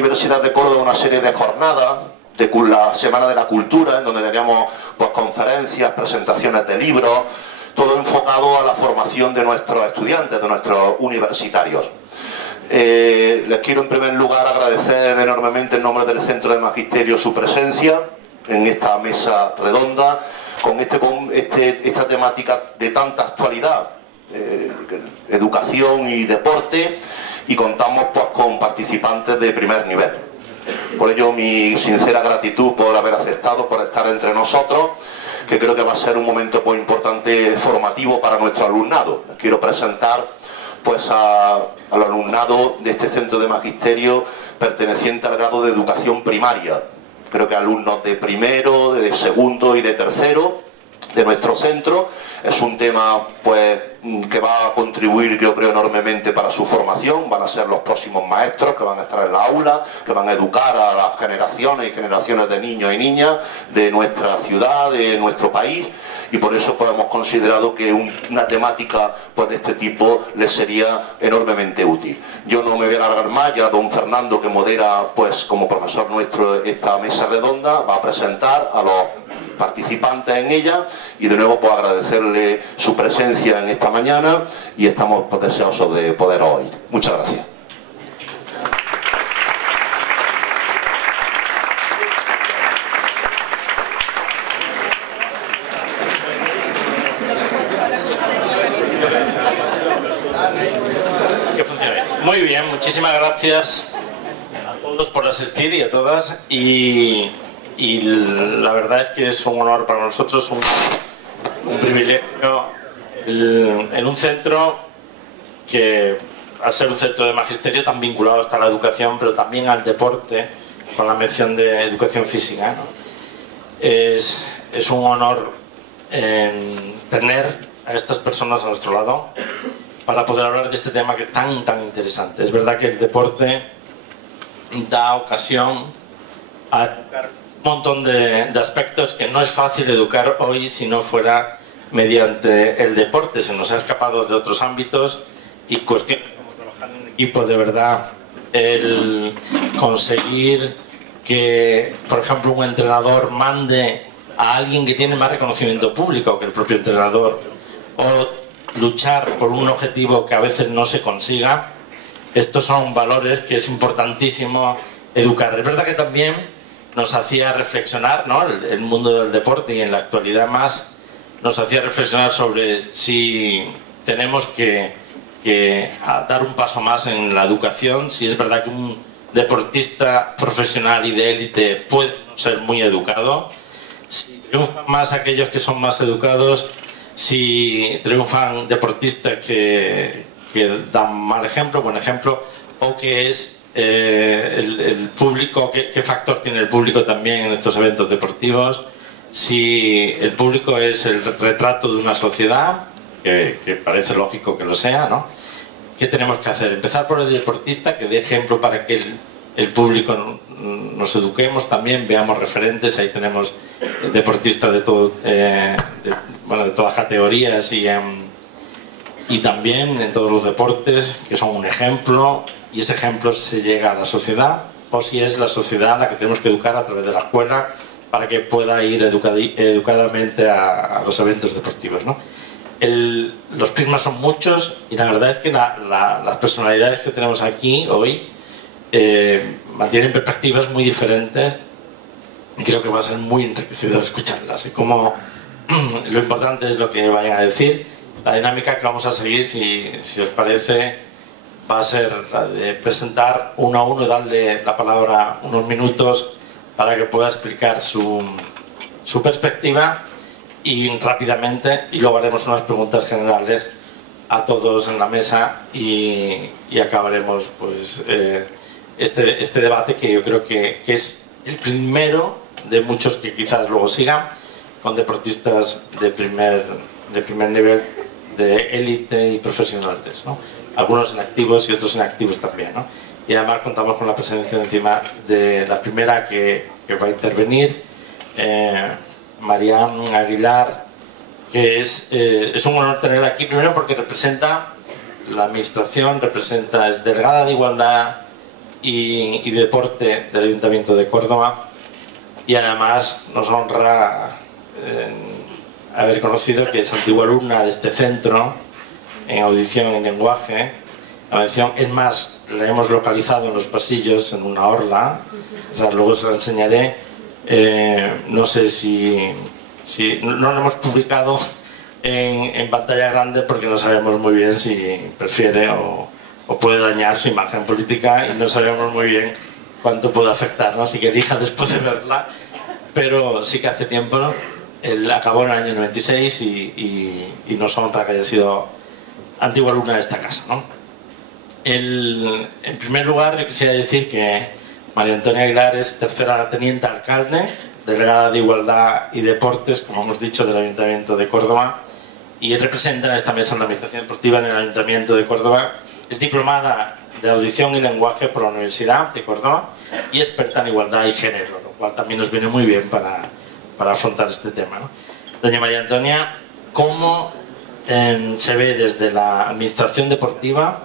Universidad de Córdoba una serie de jornadas de la Semana de la Cultura, en donde teníamos pues, conferencias, presentaciones de libros, todo enfocado a la formación de nuestros estudiantes, de nuestros universitarios. Les quiero en primer lugar agradecer enormemente en nombre del Centro de Magisterio su presencia en esta mesa redonda con esta temática de tanta actualidad, educación y deporte, y contamos pues, con participantes de primer nivel. Por ello mi sincera gratitud por haber aceptado, por estar entre nosotros, que creo que va a ser un momento pues, importante formativo para nuestro alumnado. Les quiero presentar pues al alumnado de este centro de magisterio perteneciente al grado de educación primaria. Creo que alumnos de primero, de segundo y de tercero de nuestro centro. Es un tema pues que va a contribuir, yo creo, enormemente para su formación. Van a ser los próximos maestros que van a estar en la aula, que van a educar a las generaciones y generaciones de niños y niñas de nuestra ciudad, de nuestro país, y por eso pues, hemos considerado que una temática pues, de este tipo les sería enormemente útil. Yo no me voy a alargar más, ya don Fernando, que modera pues como profesor nuestro esta mesa redonda, va a presentar a los participantes en ella, y de nuevo pues agradecerle su presencia en esta mañana, y estamos pues, deseosos de poder oír. Muchas gracias. Muy bien, muchísimas gracias a todos por asistir y a todas, y la verdad es que es un honor para nosotros, un privilegio en un centro que, al ser un centro de magisterio tan vinculado hasta la educación, pero también al deporte, con la mención de educación física, ¿no? Es un honor tener a estas personas a nuestro lado para poder hablar de este tema que es tan interesante. Es verdad que el deporte da ocasión a educar un montón de aspectos que no es fácil educar hoy si no fuera mediante el deporte. Se nos ha escapado de otros ámbitos, y cuestiones como trabajar en equipo, de verdad, el conseguir que, por ejemplo, un entrenador mande a alguien que tiene más reconocimiento público que el propio entrenador, o luchar por un objetivo que a veces no se consiga. Estos son valores que es importantísimo educar. Es verdad que también nos hacía reflexionar, ¿no? El mundo del deporte, y en la actualidad más, nos hacía reflexionar sobre si tenemos que dar un paso más en la educación, si es verdad que un deportista profesional y de élite puede no ser muy educado, si triunfan más aquellos que son más educados, si triunfan deportistas que dan mal ejemplo, buen ejemplo, o que es el público, qué factor tiene el público también en estos eventos deportivos, si el público es el retrato de una sociedad, que parece lógico que lo sea, ¿no? ¿Qué tenemos que hacer? Empezar por el deportista, que dé ejemplo para que el público nos eduquemos también, veamos referentes. Ahí tenemos deportistas de todas categorías, y también en todos los deportes, que son un ejemplo, y ese ejemplo se llega a la sociedad, o si es la sociedad la que tenemos que educar a través de la escuela para que pueda ir educadamente a los eventos deportivos, ¿no? Los prismas son muchos, y la verdad es que las personalidades que tenemos aquí hoy mantienen perspectivas muy diferentes, y creo que va a ser muy enriquecedor escucharlas. Y como lo importante es lo que vayan a decir, la dinámica que vamos a seguir, si os parece, va a ser la de presentar uno a uno, darle la palabra unos minutos para que pueda explicar su perspectiva, y rápidamente, y luego haremos unas preguntas generales a todos en la mesa, y acabaremos pues este debate, que yo creo que es el primero de muchos que quizás luego sigan, con deportistas de primer nivel, de élite y profesionales, ¿no? Algunos inactivos y otros inactivos también, ¿no? Y además contamos con la presencia encima de la primera que va a intervenir, Marian Aguilar, que es un honor tenerla aquí, primero porque representa la administración, es delegada de Igualdad y Deporte del Ayuntamiento de Córdoba, y además nos honra haber conocido que es antigua alumna de este centro en audición y lenguaje. La mención, es más, la hemos localizado en los pasillos en una orla, o sea, luego se la enseñaré. No sé si no lo hemos publicado en pantalla grande porque no sabemos muy bien si prefiere o puede dañar su imagen política, y no sabemos muy bien cuánto puede afectar, ¿no? Así que elija después de verla, pero sí que hace tiempo, ¿no? Él acabó en el año 96 y nos honra que haya sido antigua alumna de esta casa, ¿no? En primer lugar, yo quisiera decir que María Antonia Aguilar es tercera teniente alcalde, delegada de Igualdad y Deportes, como hemos dicho, del Ayuntamiento de Córdoba, y representa en esta mesa de la Administración Deportiva en el Ayuntamiento de Córdoba. Es diplomada de Audición y Lenguaje por la Universidad de Córdoba y experta en igualdad y género, lo cual también nos viene muy bien para afrontar este tema, ¿no? Doña María Antonia, ¿cómo se ve desde la Administración Deportiva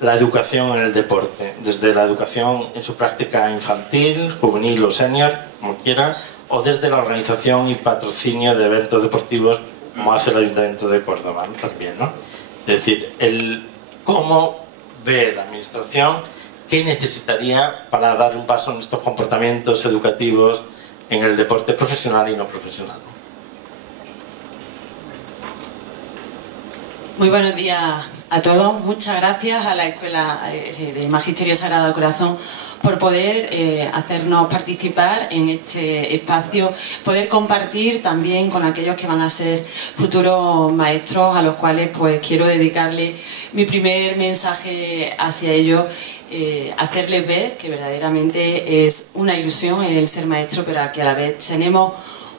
la educación en el deporte? Desde la educación en su práctica infantil, juvenil o senior, como quiera, o desde la organización y patrocinio de eventos deportivos, como hace el Ayuntamiento de Córdoba, ¿no? También, ¿no? Es decir, ¿cómo ve la Administración qué necesitaría para dar un paso en estos comportamientos educativos en el deporte profesional y no profesional? Muy buenos días a todos. Muchas gracias a la Escuela de Magisterio Sagrado Corazón por poder hacernos participar en este espacio, poder compartir también con aquellos que van a ser futuros maestros, a los cuales pues quiero dedicarle mi primer mensaje hacia ellos, hacerles ver que verdaderamente es una ilusión el ser maestro, pero que a la vez tenemos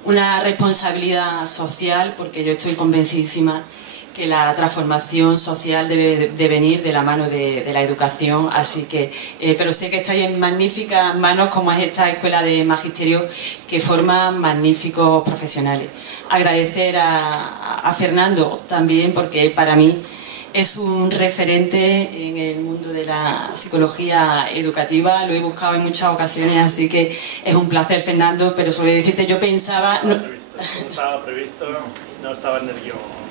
una responsabilidad social, porque yo estoy convencidísima que la transformación social debe de venir de la mano de la educación, así que, pero sé que estáis en magníficas manos, como es esta Escuela de Magisterio, que forma magníficos profesionales. Agradecer a Fernando también, porque para mí es un referente en el mundo de la psicología educativa, lo he buscado en muchas ocasiones, así que es un placer, Fernando, pero sobre decirte, yo pensaba... No estaba previsto, no estaba en el guión.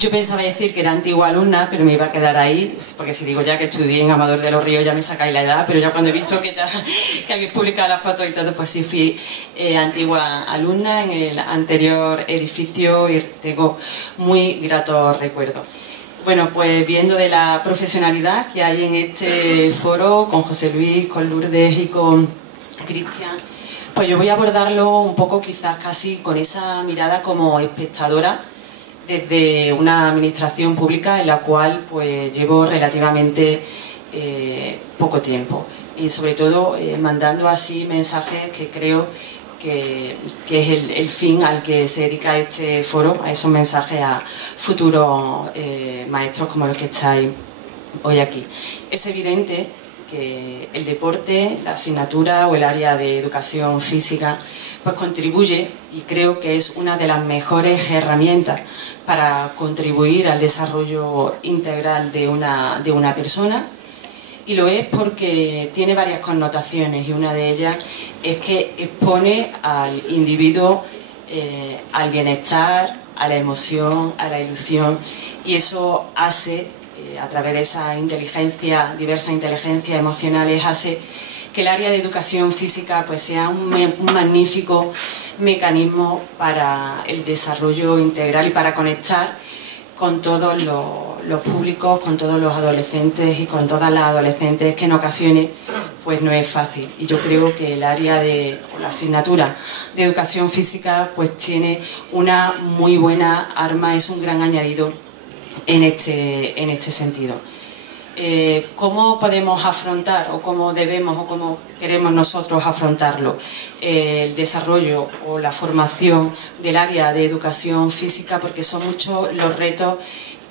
Yo pensaba decir que era antigua alumna, pero me iba a quedar ahí, porque si digo ya que estudié en Amador de los Ríos ya me sacáis la edad, pero ya cuando he visto que habéis publicado la foto y todo, pues sí fui antigua alumna en el anterior edificio y tengo muy gratos recuerdos. Bueno, pues viendo de la profesionalidad que hay en este foro, con José Luis, con Lourdes y con Cristian, pues yo voy a abordarlo un poco quizás casi con esa mirada como espectadora, desde una administración pública en la cual pues llevo relativamente poco tiempo, y sobre todo mandando así mensajes que creo que es el fin al que se dedica este foro, a esos mensajes a futuros maestros como los que estáis hoy aquí. Es evidente que el deporte, la asignatura o el área de educación física pues contribuye, y creo que es una de las mejores herramientas para contribuir al desarrollo integral de una persona, y lo es porque tiene varias connotaciones, y una de ellas es que expone al individuo al bienestar, a la emoción, a la ilusión, y eso hace, a través de esa inteligencia, diversas inteligencias emocionales, hace que el área de educación física pues sea un magnífico mecanismo para el desarrollo integral y para conectar con todos los públicos, con todos los adolescentes y con todas las adolescentes, que en ocasiones pues no es fácil. Y yo creo que el área o la asignatura de educación física pues tiene una muy buena arma, es un gran añadido en este sentido. ¿Cómo podemos afrontar, o cómo debemos, o cómo queremos nosotros afrontarlo, el desarrollo o la formación del área de educación física? Porque son muchos los retos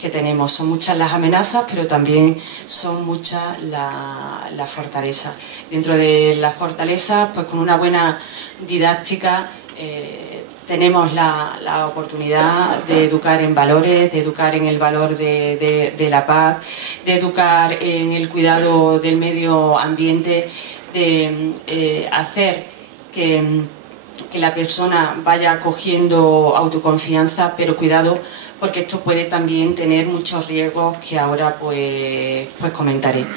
que tenemos, son muchas las amenazas, pero también son muchas las fortalezas. Dentro de las fortalezas, pues con una buena didáctica tenemos la oportunidad de educar en valores, de educar en el valor de la paz, de educar en el cuidado del medio ambiente, de hacer que la persona vaya cogiendo autoconfianza, pero cuidado, porque esto puede también tener muchos riesgos que ahora pues comentaré.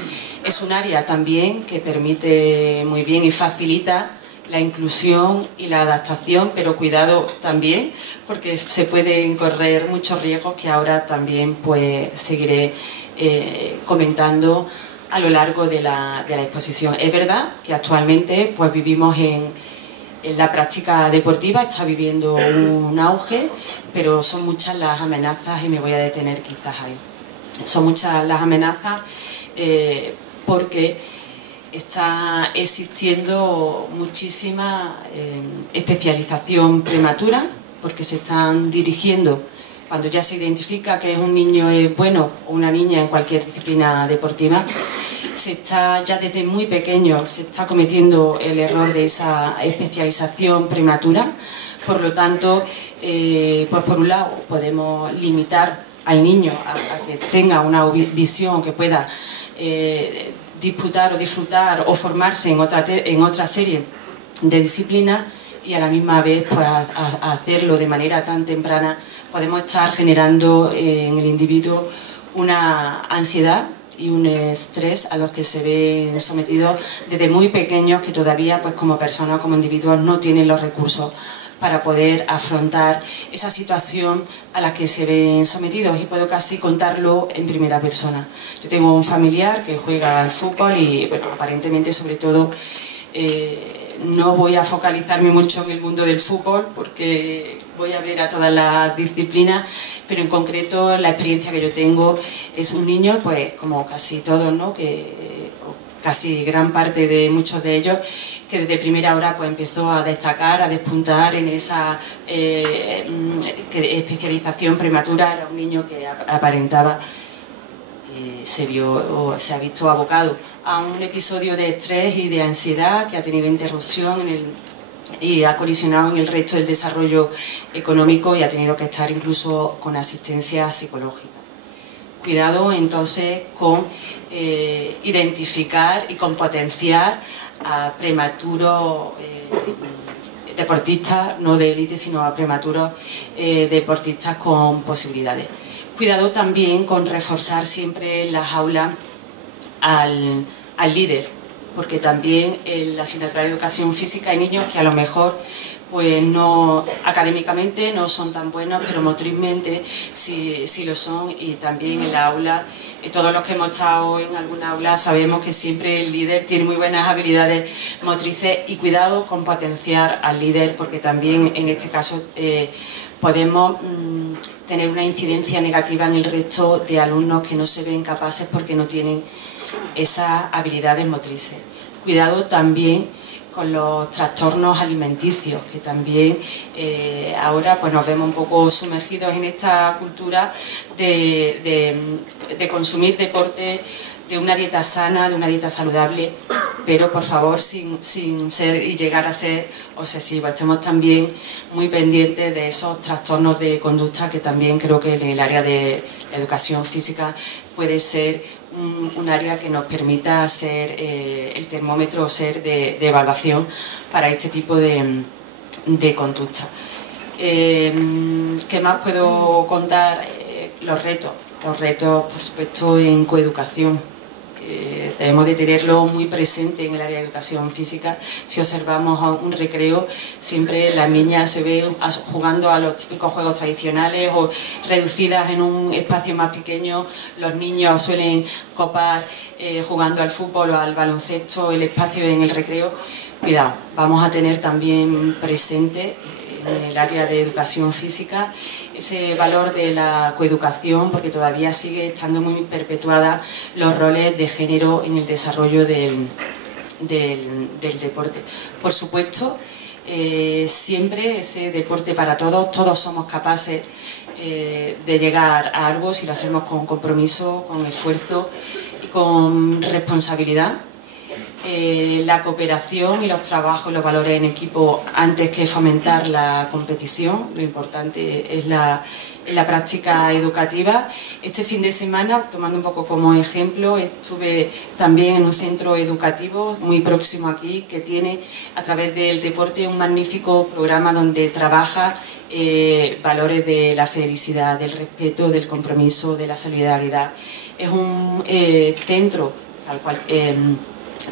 Es un área también que permite muy bien y facilita la inclusión y la adaptación, pero cuidado también, porque se pueden correr muchos riesgos que ahora también pues seguiré comentando a lo largo de la exposición. Es verdad que actualmente pues vivimos en la práctica deportiva, está viviendo un auge, pero son muchas las amenazas y me voy a detener quizás ahí. Son muchas las amenazas porque está existiendo muchísima especialización prematura, porque se están dirigiendo, cuando ya se identifica que un niño es bueno o una niña en cualquier disciplina deportiva, se está ya desde muy pequeño se está cometiendo el error de esa especialización prematura. Por lo tanto, pues por un lado podemos limitar al niño a que tenga una visión, que pueda disputar o disfrutar o formarse en otra serie de disciplinas, y a la misma vez pues a hacerlo de manera tan temprana podemos estar generando en el individuo una ansiedad y un estrés a los que se ven sometidos desde muy pequeños, que todavía pues como personas, como individuos, no tienen los recursos para poder afrontar esa situación a la que se ven sometidos, y puedo casi contarlo en primera persona. Yo tengo un familiar que juega al fútbol y, bueno, aparentemente, sobre todo, no voy a focalizarme mucho en el mundo del fútbol porque voy a abrir a todas las disciplinas, pero en concreto la experiencia que yo tengo es un niño, pues como casi todos, ¿no? Casi gran parte de muchos de ellos, que desde primera hora pues empezó a destacar, a despuntar en esa especialización prematura. Era un niño que aparentaba, se ha visto abocado a un episodio de estrés y de ansiedad que ha tenido interrupción y ha colisionado en el resto del desarrollo económico, y ha tenido que estar incluso con asistencia psicológica. Cuidado entonces con identificar y con potenciar a prematuros deportistas, no de élite, sino a prematuros deportistas con posibilidades. Cuidado también con reforzar siempre en las aulas al líder, porque también en la asignatura de educación física hay niños que a lo mejor pues no, académicamente no son tan buenos, pero motrizmente sí lo son, y también en la aula, todos los que hemos estado en alguna aula sabemos que siempre el líder tiene muy buenas habilidades motrices, y cuidado con potenciar al líder, porque también en este caso podemos tener una incidencia negativa en el resto de alumnos que no se ven capaces porque no tienen esas habilidades motrices. Cuidado también con los trastornos alimenticios, que también ahora pues nos vemos un poco sumergidos en esta cultura de consumir deporte, de una dieta sana, de una dieta saludable, pero por favor sin ser y llegar a ser obsesivos. Estemos también muy pendientes de esos trastornos de conducta, que también creo que en el área de educación física puede ser un área que nos permita ser el termómetro, ser de evaluación para este tipo de conducta. ¿Qué más puedo contar? Los retos, por supuesto, en coeducación. Debemos de tenerlo muy presente en el área de educación física. Si observamos un recreo, siempre las niñas se ven jugando a los típicos juegos tradicionales o reducidas en un espacio más pequeño. Los niños suelen copar jugando al fútbol o al baloncesto el espacio en el recreo. Cuidado, vamos a tener también presente en el área de educación física ese valor de la coeducación, porque todavía sigue estando muy perpetuada los roles de género en el desarrollo del deporte. Por supuesto, siempre ese deporte para todos, todos somos capaces de llegar a algo si lo hacemos con compromiso, con esfuerzo y con responsabilidad. la cooperación y los trabajos y los valores en equipo antes que fomentar la competición. Lo importante es la práctica educativa. Este fin de semana, tomando un poco como ejemplo, estuve también en un centro educativo muy próximo aquí que tiene a través del deporte un magnífico programa donde trabaja valores de la felicidad, del respeto, del compromiso, de la solidaridad. Es un centro tal cual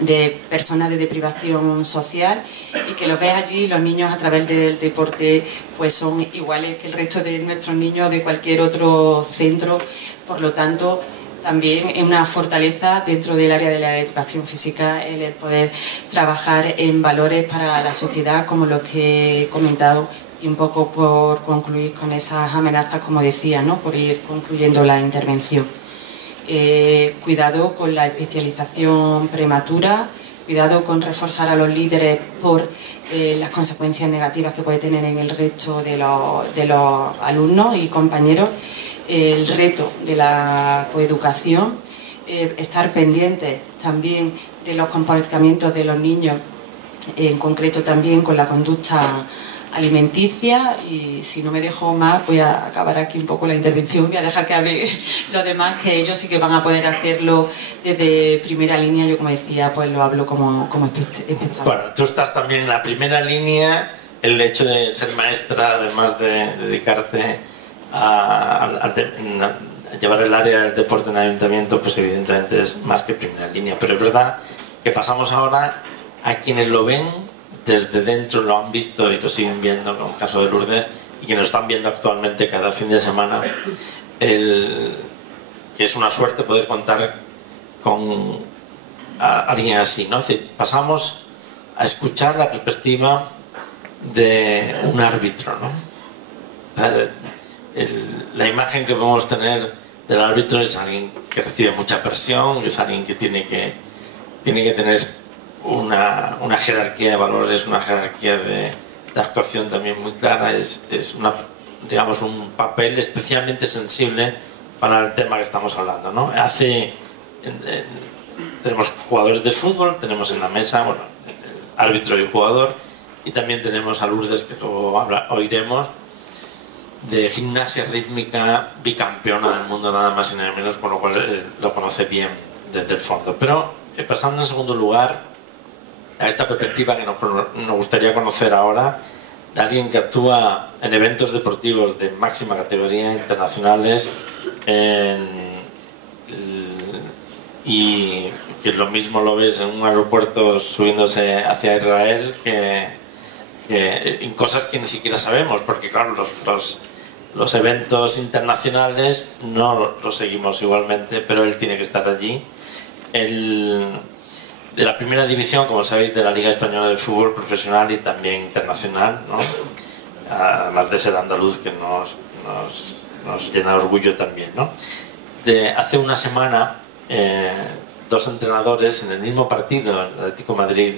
de personas de deprivación social y que los ves allí, los niños a través del deporte pues son iguales que el resto de nuestros niños de cualquier otro centro, por lo tanto también es una fortaleza dentro del área de la educación física el poder trabajar en valores para la sociedad como los que he comentado. Y un poco por concluir con esas amenazas, como decía, ¿no? Por ir concluyendo la intervención. Cuidado con la especialización prematura, cuidado con reforzar a los líderes por las consecuencias negativas que puede tener en el resto de los alumnos y compañeros. El reto de la coeducación, estar pendientes también de los comportamientos de los niños, en concreto también con la conducta alimenticia, y si no me dejo más voy a acabar aquí un poco la intervención, voy a dejar que hable los demás, que ellos sí que van a poder hacerlo desde primera línea. Yo, como decía, pues lo hablo como espectador. Bueno, tú estás también en la primera línea. El hecho de ser maestra, además de dedicarte a llevar el área del deporte en el ayuntamiento, pues evidentemente es más que primera línea, pero es verdad que pasamos ahora a quienes lo ven desde dentro, lo han visto y lo siguen viendo, como el caso de Lourdes, y que nos están viendo actualmente cada fin de semana, que es una suerte poder contar con alguien así, ¿no? Es decir, pasamos a escuchar la perspectiva de un árbitro, ¿no? La imagen que podemos tener del árbitro es alguien que recibe mucha presión, es alguien que tiene que tener una jerarquía de valores, una jerarquía de actuación también muy clara. Es digamos, un papel especialmente sensible para el tema que estamos hablando, ¿no? Tenemos jugadores de fútbol, tenemos en la mesa, bueno, árbitro y jugador, y también tenemos a Lourdes, que luego oiremos, de gimnasia rítmica, bicampeona del mundo, nada más y nada menos, con lo cual lo conoce bien desde el fondo. Pero pasando en segundo lugar a esta perspectiva que nos gustaría conocer ahora, de alguien que actúa en eventos deportivos de máxima categoría, internacionales, y que lo mismo lo ves en un aeropuerto subiéndose hacia Israel, en cosas que ni siquiera sabemos, porque claro, los eventos internacionales no los seguimos igualmente, pero él tiene que estar allí. De la primera división, como sabéis, de la Liga Española de Fútbol Profesional y también internacional, ¿no? Además de ser andaluz, que nos llena de orgullo también, ¿no? Hace una semana, dos entrenadores en el mismo partido, el Atlético Madrid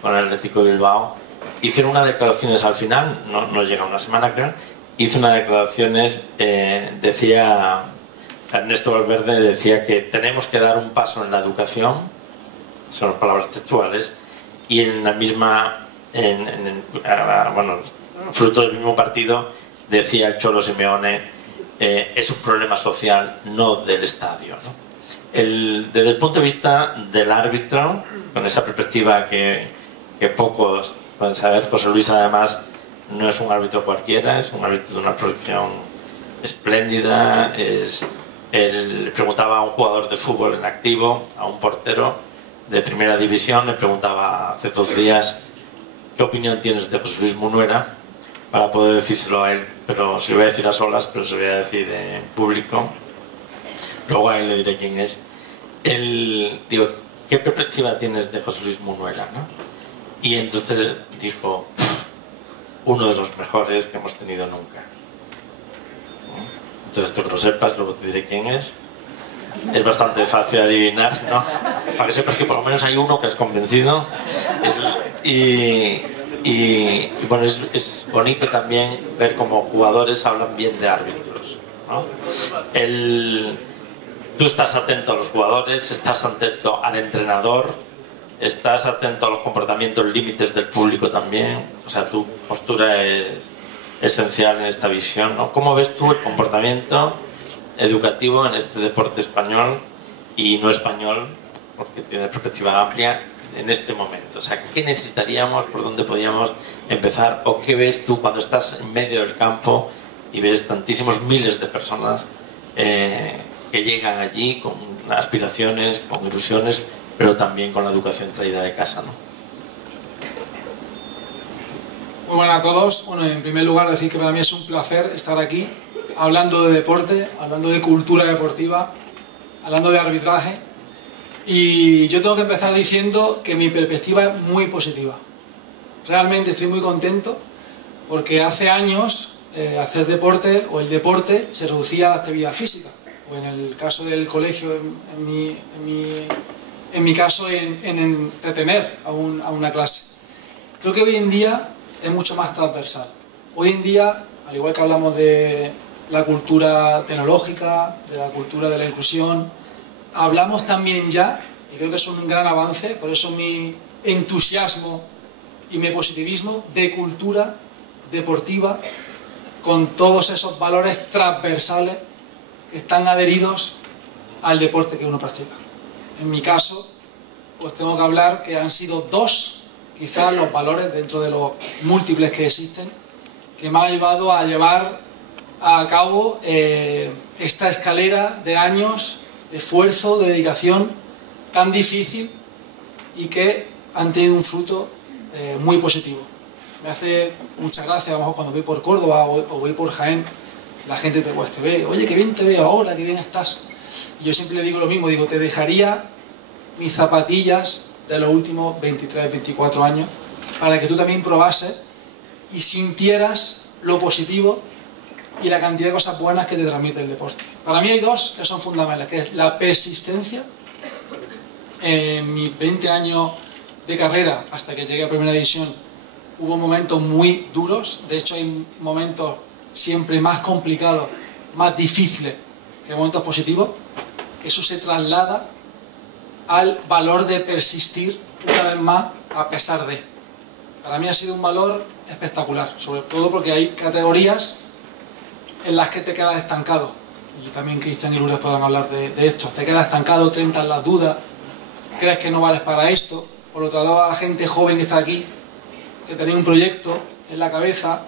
con el Atlético Bilbao, hicieron unas declaraciones al final, no llega una semana creo, hizo unas declaraciones, decía Ernesto Valverde, decía que tenemos que dar un paso en la educación, son las palabras textuales, y en la misma, bueno, fruto del mismo partido, decía el Cholo Simeone, es un problema social, no del estadio, ¿no? Desde el punto de vista del árbitro, con esa perspectiva que pocos pueden saber, José Luis además no es un árbitro cualquiera, es un árbitro de una producción espléndida. Él preguntaba a un jugador de fútbol en activo, a un portero de primera división, le preguntaba hace 2 días qué opinión tienes de José Luis Munuera, para poder decírselo a él, pero se lo voy a decir a solas, pero se lo voy a decir en público, luego a él le diré quién es. Digo, ¿qué perspectiva tienes de José Luis Munuera, ¿no? Y entonces dijo, uno de los mejores que hemos tenido nunca. Entonces tú que lo sepas, luego te diré quién es. Es bastante fácil adivinar, ¿no? Para que sepas que por lo menos hay uno que has convencido. Y bueno, es bonito también ver cómo jugadores hablan bien de árbitros, ¿no? Tú estás atento a los jugadores, estás atento al entrenador, estás atento a los comportamientos límites del público también, o sea, tu postura es esencial en esta visión, ¿no? ¿Cómo ves tú el comportamiento educativo en este deporte español y no español, porque tiene perspectiva amplia, en este momento? O sea, ¿qué necesitaríamos, por dónde podríamos empezar, o qué ves tú cuando estás en medio del campo y ves tantísimos miles de personas que llegan allí con aspiraciones, con ilusiones, pero también con la educación traída de casa, ¿no? Muy buenas a todos. Bueno, en primer lugar decir que para mí es un placer estar aquí hablando de deporte, hablando de cultura deportiva, hablando de arbitraje. Y yo tengo que empezar diciendo que mi perspectiva es muy positiva. Realmente estoy muy contento porque hace años hacer deporte o el deporte se reducía a la actividad física, o en el caso del colegio, en mi caso, en entretener a una clase. Creo que hoy en día es mucho más transversal. Hoy en día, al igual que hablamos de la cultura tecnológica, de la cultura de la inclusión, hablamos también ya, y creo que es un gran avance, por eso mi entusiasmo y mi positivismo, de cultura deportiva, con todos esos valores transversales que están adheridos al deporte que uno practica. En mi caso, pues tengo que hablar que han sido dos, quizás, los valores dentro de los múltiples que existen, que me han ayudado a llevar a cabo esta escalera de años de esfuerzo, de dedicación tan difícil y que han tenido un fruto muy positivo. Me hace mucha gracia, a lo mejor cuando voy por Córdoba o voy por Jaén, la gente pues te ve, oye, qué bien te veo ahora, qué bien estás. Y yo siempre le digo lo mismo, digo, te dejaría mis zapatillas de los últimos 23, 24 años para que tú también probases y sintieras lo positivo y la cantidad de cosas buenas que te transmite el deporte. Para mí hay dos que son fundamentales, que es la persistencia. En mis 20 años de carrera, hasta que llegué a Primera División, hubo momentos muy duros. De hecho, hay momentos siempre más complicados, más difíciles que momentos positivos. Eso se traslada al valor de persistir una vez más a pesar de. Para mí ha sido un valor espectacular, sobre todo porque hay categorías en las que te quedas estancado. Y también Cristian y Lourdes puedan hablar de esto. Te quedas estancado, te entran las dudas, crees que no vales para esto. Por otro lado, a la gente joven que está aquí, que tenéis un proyecto en la cabeza,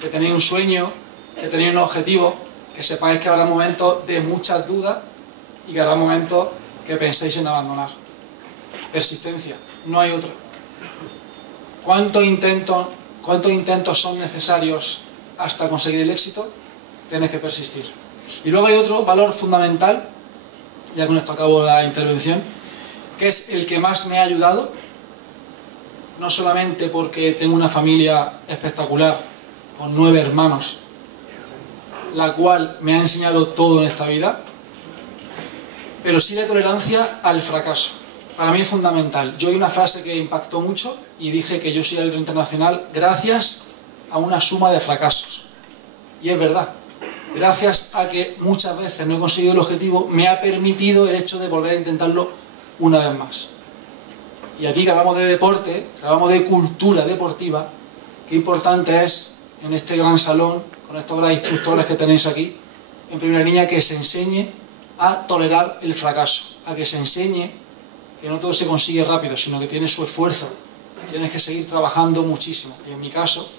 que tenéis un sueño, que tenéis un objetivo, que sepáis que habrá momentos de muchas dudas y que habrá momentos que penséis en abandonar. Persistencia, no hay otra. ¿Cuántos intentos son necesarios hasta conseguir el éxito? Tienes que persistir. Y luego hay otro valor fundamental, ya con esto acabo la intervención, que es el que más me ha ayudado, no solamente porque tengo una familia espectacular, con 9 hermanos, la cual me ha enseñado todo en esta vida, pero sí la tolerancia al fracaso. Para mí es fundamental. Yo hay una frase que impactó mucho y dije que yo soy árbitro internacional gracias a una suma de fracasos. Y es verdad. Gracias a que muchas veces no he conseguido el objetivo, me ha permitido el hecho de volver a intentarlo una vez más. Y aquí que hablamos de deporte, que hablamos de cultura deportiva, qué importante es en este gran salón, con estos grandes instructores que tenéis aquí, en primera línea, que se enseñe a tolerar el fracaso, a que se enseñe que no todo se consigue rápido, sino que tiene su esfuerzo, tienes que seguir trabajando muchísimo. Y en mi caso,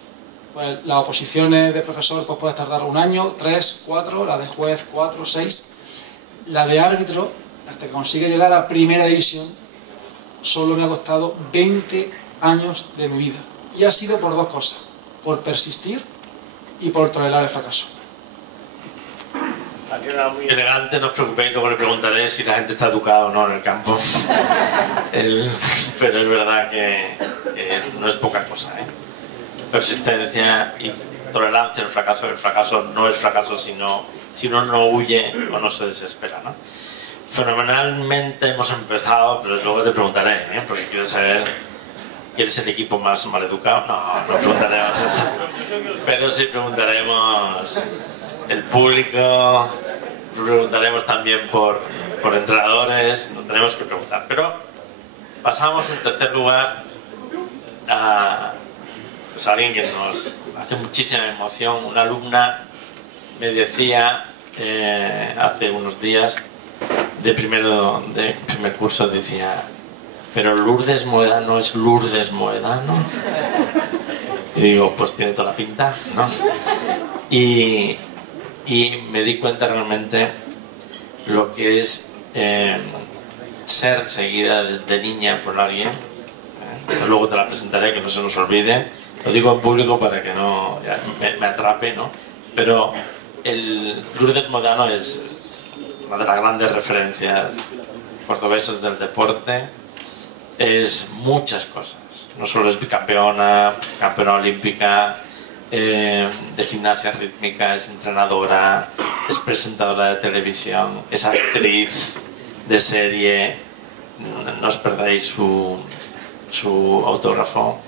pues las oposiciones de profesor pues puedes tardar 1 año, 3, 4, la de juez 4, 6, la de árbitro, hasta que consigue llegar a Primera División, solo me ha costado 20 años de mi vida. Y ha sido por dos cosas, por persistir y por tolerar el fracaso. Ha quedado muy Elegante, no os preocupéis, luego le preguntaré si la gente está educada o no en el campo. Pero es verdad que no es poca cosa, ¿eh? Persistencia y tolerancia al fracaso. El fracaso no es fracaso si uno no huye o no se desespera, ¿no? Fenomenalmente hemos empezado, pero luego te preguntaré, ¿eh? Porque quiero saber, ¿quieres el equipo más maleducado? No preguntaremos eso. Pero sí preguntaremos el público, preguntaremos también por entrenadores, nos tenemos que preguntar. Pero Pasamos en tercer lugar a pues, alguien que nos hace muchísima emoción. Una alumna me decía hace unos días de primer curso, decía: pero Lourdes Moedano es Lourdes Moedano. Y digo, pues tiene toda la pinta, ¿no? Y me di cuenta realmente lo que es ser seguida desde niña por alguien. Luego te la presentaré, que no se nos olvide. Lo digo en público para que no me atrape, ¿no? Pero el Lourdes Moedano es una de las grandes referencias cordobesas del deporte. Es muchas cosas. No solo es bicampeona, campeona olímpica de gimnasia rítmica, es entrenadora, es presentadora de televisión, es actriz de serie. No os perdáis su autógrafo.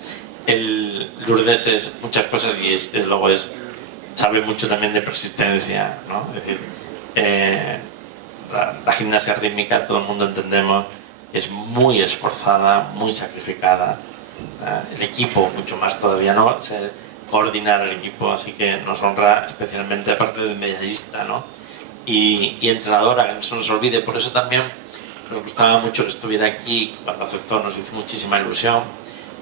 El Lourdes es muchas cosas y luego sabe mucho también de persistencia, ¿no? Es decir, la gimnasia rítmica, todo el mundo entendemos, es muy esforzada, muy sacrificada. El equipo mucho más todavía, ¿no? Coordinar el equipo, así que nos honra especialmente, aparte de medallista, ¿no? Y entrenadora, que no se nos olvide. Por eso también nos gustaba mucho que estuviera aquí. Cuando aceptó nos hizo muchísima ilusión,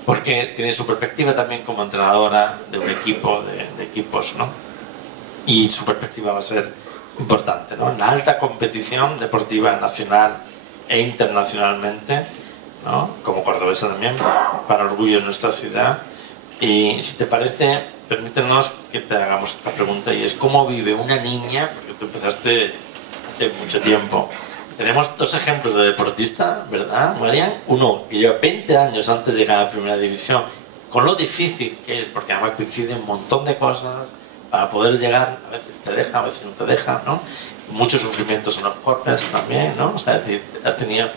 porque tiene su perspectiva también como entrenadora de un equipo, de equipos, ¿no? Y su perspectiva va a ser importante, ¿no? En la alta competición deportiva nacional e internacionalmente, ¿no? Como cordobesa también, para orgullo de nuestra ciudad. Y si te parece, permítenos que te hagamos esta pregunta, y es: ¿cómo vive una niña? Porque tú empezaste hace mucho tiempo. Tenemos dos ejemplos de deportista, ¿verdad, Marian? Uno que lleva 20 años antes de llegar a la primera división, con lo difícil que es, porque además coinciden un montón de cosas para poder llegar. A veces te deja, a veces no te deja, ¿no? Muchos sufrimientos en los corners también, ¿no? O sea, es decir, has tenido...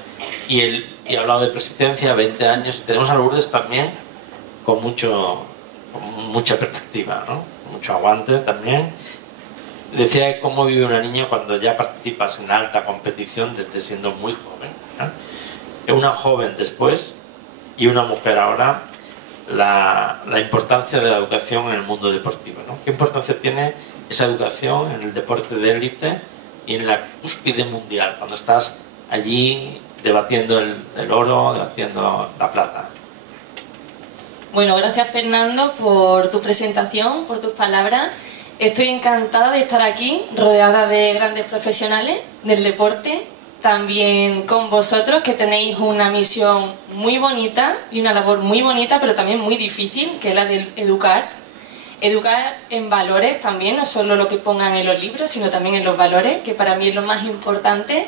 Y he hablado de persistencia, 20 años. Y tenemos a Lourdes también con mucha perspectiva, ¿no? Mucho aguante también. Decía cómo vive una niña cuando ya participas en alta competición desde siendo muy joven, ¿no? Una joven después y una mujer ahora, la importancia de la educación en el mundo deportivo, ¿no? ¿Qué importancia tiene esa educación en el deporte de élite y en la cúspide mundial, cuando estás allí debatiendo el oro, debatiendo la plata? Bueno, gracias Fernando por tu presentación, por tus palabras. Estoy encantada de estar aquí, rodeada de grandes profesionales del deporte, también con vosotros, que tenéis una misión muy bonita y una labor muy bonita, pero también muy difícil, que es la de educar. Educar en valores también, no solo lo que pongan en los libros, sino también en los valores, que para mí es lo más importante.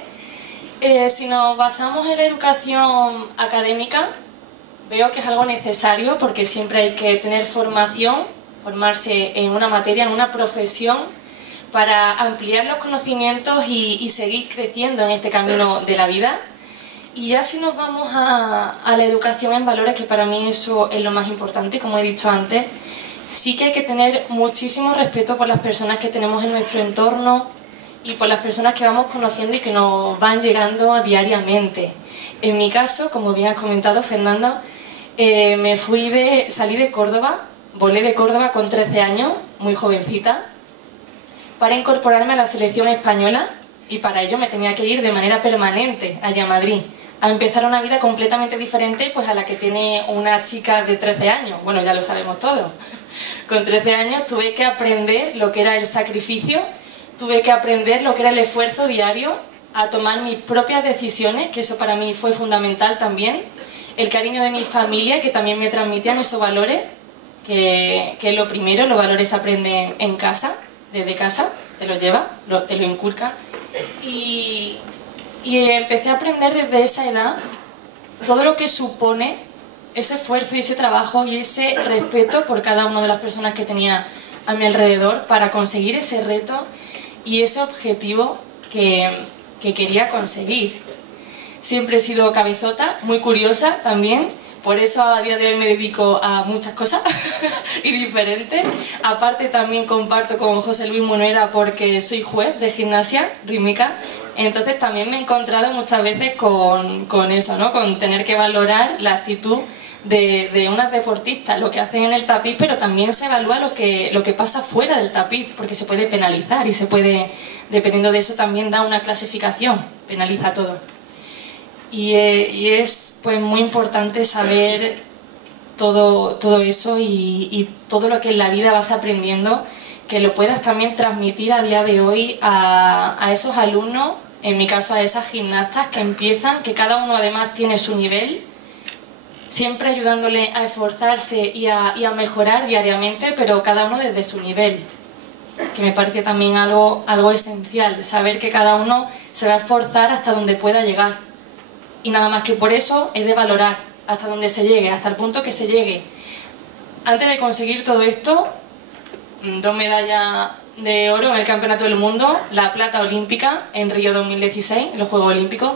Si nos basamos en la educación académica, veo que es algo necesario, porque siempre hay que tener formarse en una materia, en una profesión, para ampliar los conocimientos y seguir creciendo en este camino de la vida. Y ya si nos vamos a la educación en valores, que para mí eso es lo más importante, como he dicho antes, sí que hay que tener muchísimo respeto por las personas que tenemos en nuestro entorno y por las personas que vamos conociendo y que nos van llegando diariamente. En mi caso, como bien has comentado, Fernando, salí de Córdoba, volé de Córdoba con 13 años, muy jovencita, para incorporarme a la selección española, y para ello me tenía que ir de manera permanente allá a Madrid, a empezar una vida completamente diferente pues a la que tiene una chica de 13 años. Bueno, ya lo sabemos todos. Con 13 años tuve que aprender lo que era el sacrificio, tuve que aprender lo que era el esfuerzo diario, a tomar mis propias decisiones, que eso para mí fue fundamental también, el cariño de mi familia, que también me transmitían esos valores, que es lo primero. Los valores se aprenden en casa, desde casa, te lo lleva, te lo inculca. Y empecé a aprender desde esa edad todo lo que supone ese esfuerzo y ese trabajo y ese respeto por cada una de las personas que tenía a mi alrededor para conseguir ese reto y ese objetivo que quería conseguir. Siempre he sido cabezota, muy curiosa también, por eso a día de hoy me dedico a muchas cosas y diferentes. Aparte también comparto con José Luis Monera, porque soy juez de gimnasia rítmica Entonces también me he encontrado muchas veces con eso, ¿no? Con tener que valorar la actitud de unas deportistas, lo que hacen en el tapiz, pero también se evalúa lo que pasa fuera del tapiz, porque se puede penalizar y se puede, dependiendo de eso, también da una clasificación, penaliza todo. Y es pues muy importante saber todo eso y todo lo que en la vida vas aprendiendo, que lo puedas también transmitir a día de hoy a esos alumnos, en mi caso a esas gimnastas que empiezan, que cada uno además tiene su nivel, siempre ayudándole a esforzarse y a mejorar diariamente, pero cada uno desde su nivel, que me parece también algo esencial, saber que cada uno se va a esforzar hasta donde pueda llegar. Y nada más que por eso es de valorar hasta donde se llegue, hasta el punto que se llegue. Antes de conseguir todo esto, 2 medallas de oro en el Campeonato del Mundo, la plata olímpica en Río 2016, en los Juegos Olímpicos.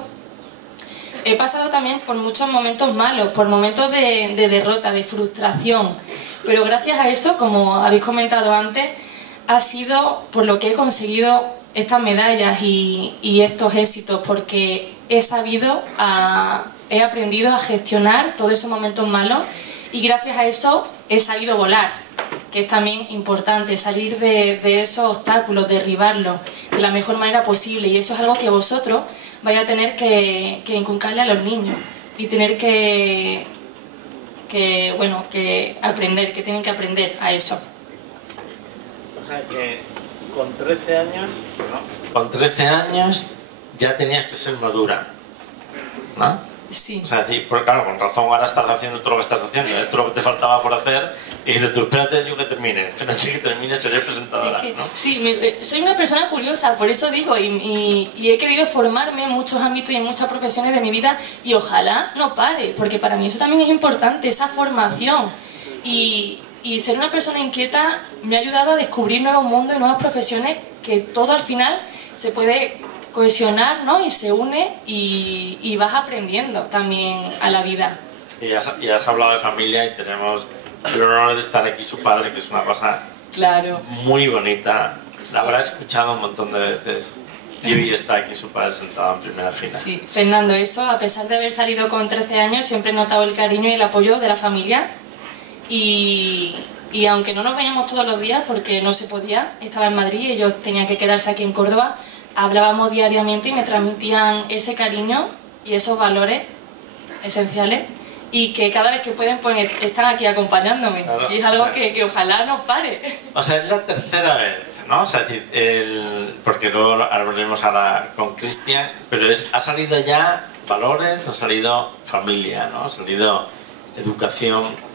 He pasado también por muchos momentos malos, por momentos de derrota, de frustración, pero gracias a eso, como habéis comentado antes, ha sido por lo que he conseguido estas medallas y estos éxitos, porque he aprendido a gestionar todos esos momentos malos y gracias a eso he sabido volar, que es también importante, salir de esos obstáculos, derribarlos de la mejor manera posible, y eso es algo que vosotros vais a tener que inculcarle a los niños y tener que aprender, que tienen que aprender a eso. O sea que con 13 años... Con 13 años ya tenías que ser madura, ¿no? Sí. O sea, porque claro, con razón ahora estás haciendo todo lo que estás haciendo, es todo lo que te faltaba por hacer, y dices tú, espérate yo que termine, seré presentadora, ¿no? Sí, soy una persona curiosa, por eso digo, y he querido formarme en muchos ámbitos y en muchas profesiones de mi vida, y ojalá no pare, porque para mí eso también es importante, esa formación, y ser una persona inquieta me ha ayudado a descubrir nuevos mundos y nuevas profesiones, que todo al final se puede cohesionar, ¿no? Y se une y vas aprendiendo también a la vida. Y has hablado de familia y tenemos el honor de estar aquí su padre, que es una cosa claro, muy bonita. Sí. La habrá escuchado un montón de veces y hoy está aquí su padre sentado en primera fila. Sí, Fernando, eso, a pesar de haber salido con 13 años, siempre he notado el cariño y el apoyo de la familia y aunque no nos veíamos todos los días porque no se podía, estaba en Madrid y ellos tenían que quedarse aquí en Córdoba, hablábamos diariamente y me transmitían ese cariño y esos valores esenciales y que cada vez que pueden pues están aquí acompañándome, claro, y es algo, o sea, que ojalá no pare. O sea, es la tercera vez, ¿no? O sea, es decir, porque luego hablaremos ahora con Cristian, pero ha salido ya valores, ha salido familia, ¿no? Ha salido educación,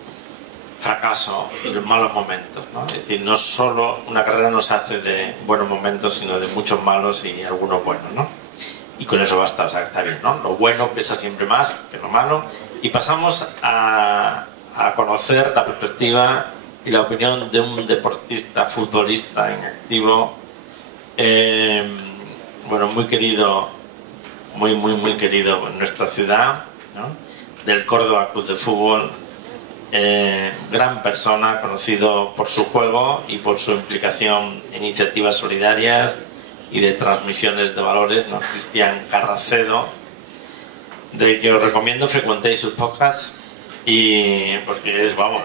fracaso y los malos momentos, ¿no? Es decir, no solo una carrera no se hace de buenos momentos, sino de muchos malos y algunos buenos, ¿no? Y con eso basta, o sea, está bien, ¿no? Lo bueno pesa siempre más que lo malo. Y pasamos a conocer la perspectiva y la opinión de un deportista, futbolista en activo, bueno, muy querido, muy querido en nuestra ciudad, ¿no? Del Córdoba Club de Fútbol. Gran persona, conocido por su juego y por su implicación en iniciativas solidarias y de transmisiones de valores, ¿no? Cristian Carracedo, de que os recomiendo frecuentéis sus podcasts, y porque es, vamos,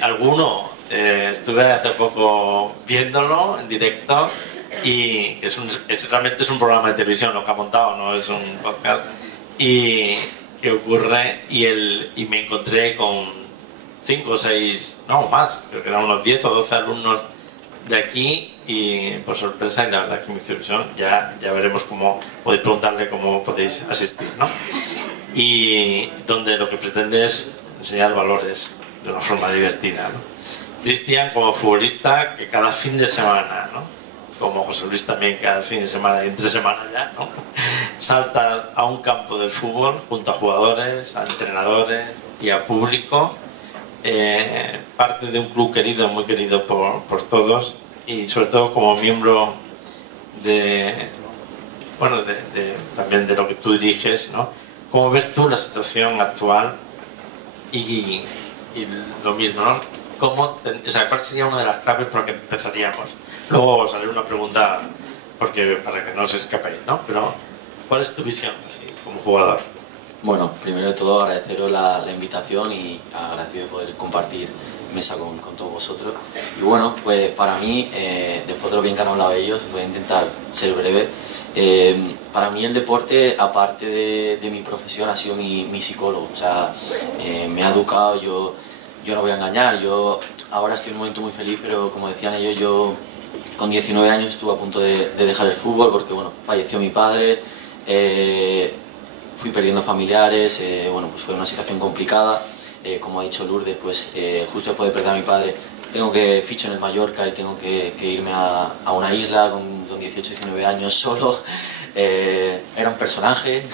alguno estuve hace poco viéndolo en directo y realmente es un programa de televisión lo que ha montado, no es un podcast, y que ocurre y me encontré con 5 o 6, no más, creo que eran unos 10 o 12 alumnos de aquí y por sorpresa, y la verdad que me hizo ilusión, ya veremos cómo podéis preguntarle cómo podéis asistir, ¿no? Y donde lo que pretende es enseñar valores de una forma divertida, ¿no? Cristian como futbolista que cada fin de semana, ¿no? Como José Luis también cada fin de semana y entre semanas ya, ¿no? Salta a un campo de fútbol junto a jugadores, a entrenadores y a público, parte de un club querido, muy querido por todos, y sobre todo como miembro también de lo que tú diriges, ¿no? ¿Cómo ves tú la situación actual y lo mismo, ¿no? ¿Cuál sería una de las claves por la que empezaríamos? Luego os haré una pregunta porque para que no os escapéis, ¿no? Pero, ¿cuál es tu visión así, como jugador? Bueno, primero de todo agradeceros la invitación y agradecido de poder compartir mesa con todos vosotros. Y bueno, pues para mí, después de lo bien que han hablado ellos, voy a intentar ser breve. Para mí el deporte, aparte de mi profesión, ha sido mi psicólogo. O sea, me ha educado, yo no voy a engañar, yo ahora estoy en un momento muy feliz, pero como decían ellos, yo con 19 años estuve a punto de dejar el fútbol porque bueno, falleció mi padre, fui perdiendo familiares, bueno, pues fue una situación complicada. Como ha dicho Lourdes, pues justo después de perder a mi padre tengo que ficho en el Mallorca y tengo que irme a una isla con 18, 19 años solo. Era un personaje.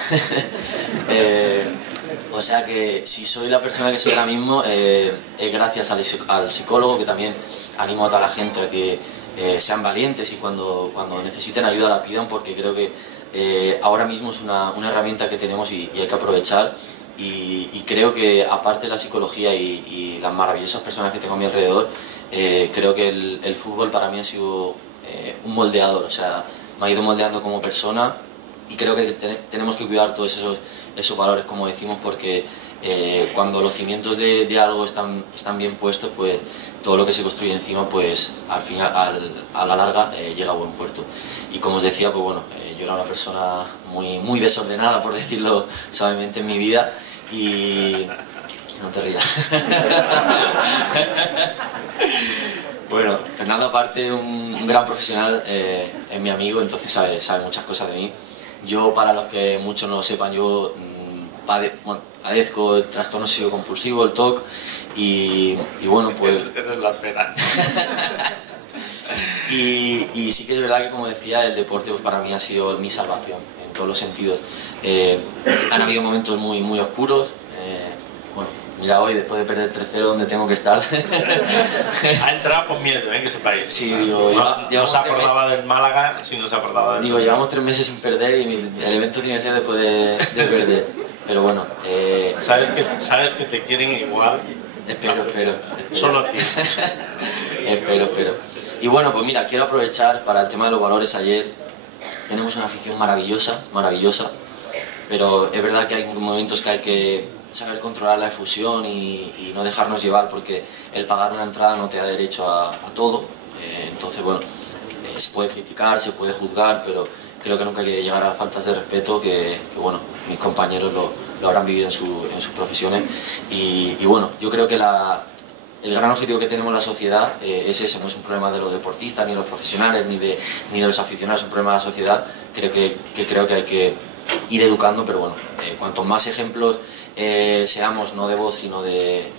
O sea que si soy la persona que soy ahora mismo es gracias al psicólogo, que también animo a toda la gente a que sean valientes y cuando necesiten ayuda la pidan, porque creo que ahora mismo es una herramienta que tenemos y hay que aprovechar. Y creo que aparte de la psicología y las maravillosas personas que tengo a mi alrededor, creo que el fútbol para mí ha sido un moldeador, o sea, me ha ido moldeando como persona y creo que tenemos que cuidar todos esos valores, como decimos, porque cuando los cimientos de algo están bien puestos, pues todo lo que se construye encima, pues al final, a la larga, llega a buen puerto. Y como os decía, pues bueno, yo era una persona muy desordenada, por decirlo suavemente, en mi vida. Y no te rías. Bueno, Fernando, aparte un gran profesional, es mi amigo, entonces sabe muchas cosas de mí. Yo, para los que muchos no lo sepan, yo padezco el trastorno obsesivo compulsivo, el TOC, y bueno, pues... Es la pena. Y sí que es verdad que, como decía, el deporte pues, para mí ha sido mi salvación en todos los sentidos. Han habido momentos muy oscuros. Bueno, mira hoy, después de perder 3-0, donde tengo que estar. Ha entrado con miedo, que sepáis. Sí, digo, no se acordaba del Málaga, sí no se acordaba del... Digo, llevamos 3 meses sin perder y el evento tiene que ser después de perder. Pero bueno... ¿Sabes que te quieren igual? Espero. Solo a ti. Espero. Y bueno, pues mira, quiero aprovechar para el tema de los valores. Ayer tenemos una afición maravillosa, pero es verdad que hay momentos que hay que saber controlar la efusión y no dejarnos llevar, porque el pagar una entrada no te da derecho a todo. Entonces, bueno, se puede criticar, se puede juzgar, pero creo que nunca hay que llegar a faltas de respeto que bueno, mis compañeros lo habrán vivido en sus profesiones. Y bueno, yo creo que el gran objetivo que tenemos en la sociedad es ese, no es un problema de los deportistas, ni de los profesionales, ni de los aficionados, es un problema de la sociedad. Creo que hay que ir educando, pero bueno, cuanto más ejemplos seamos, no de voz, sino de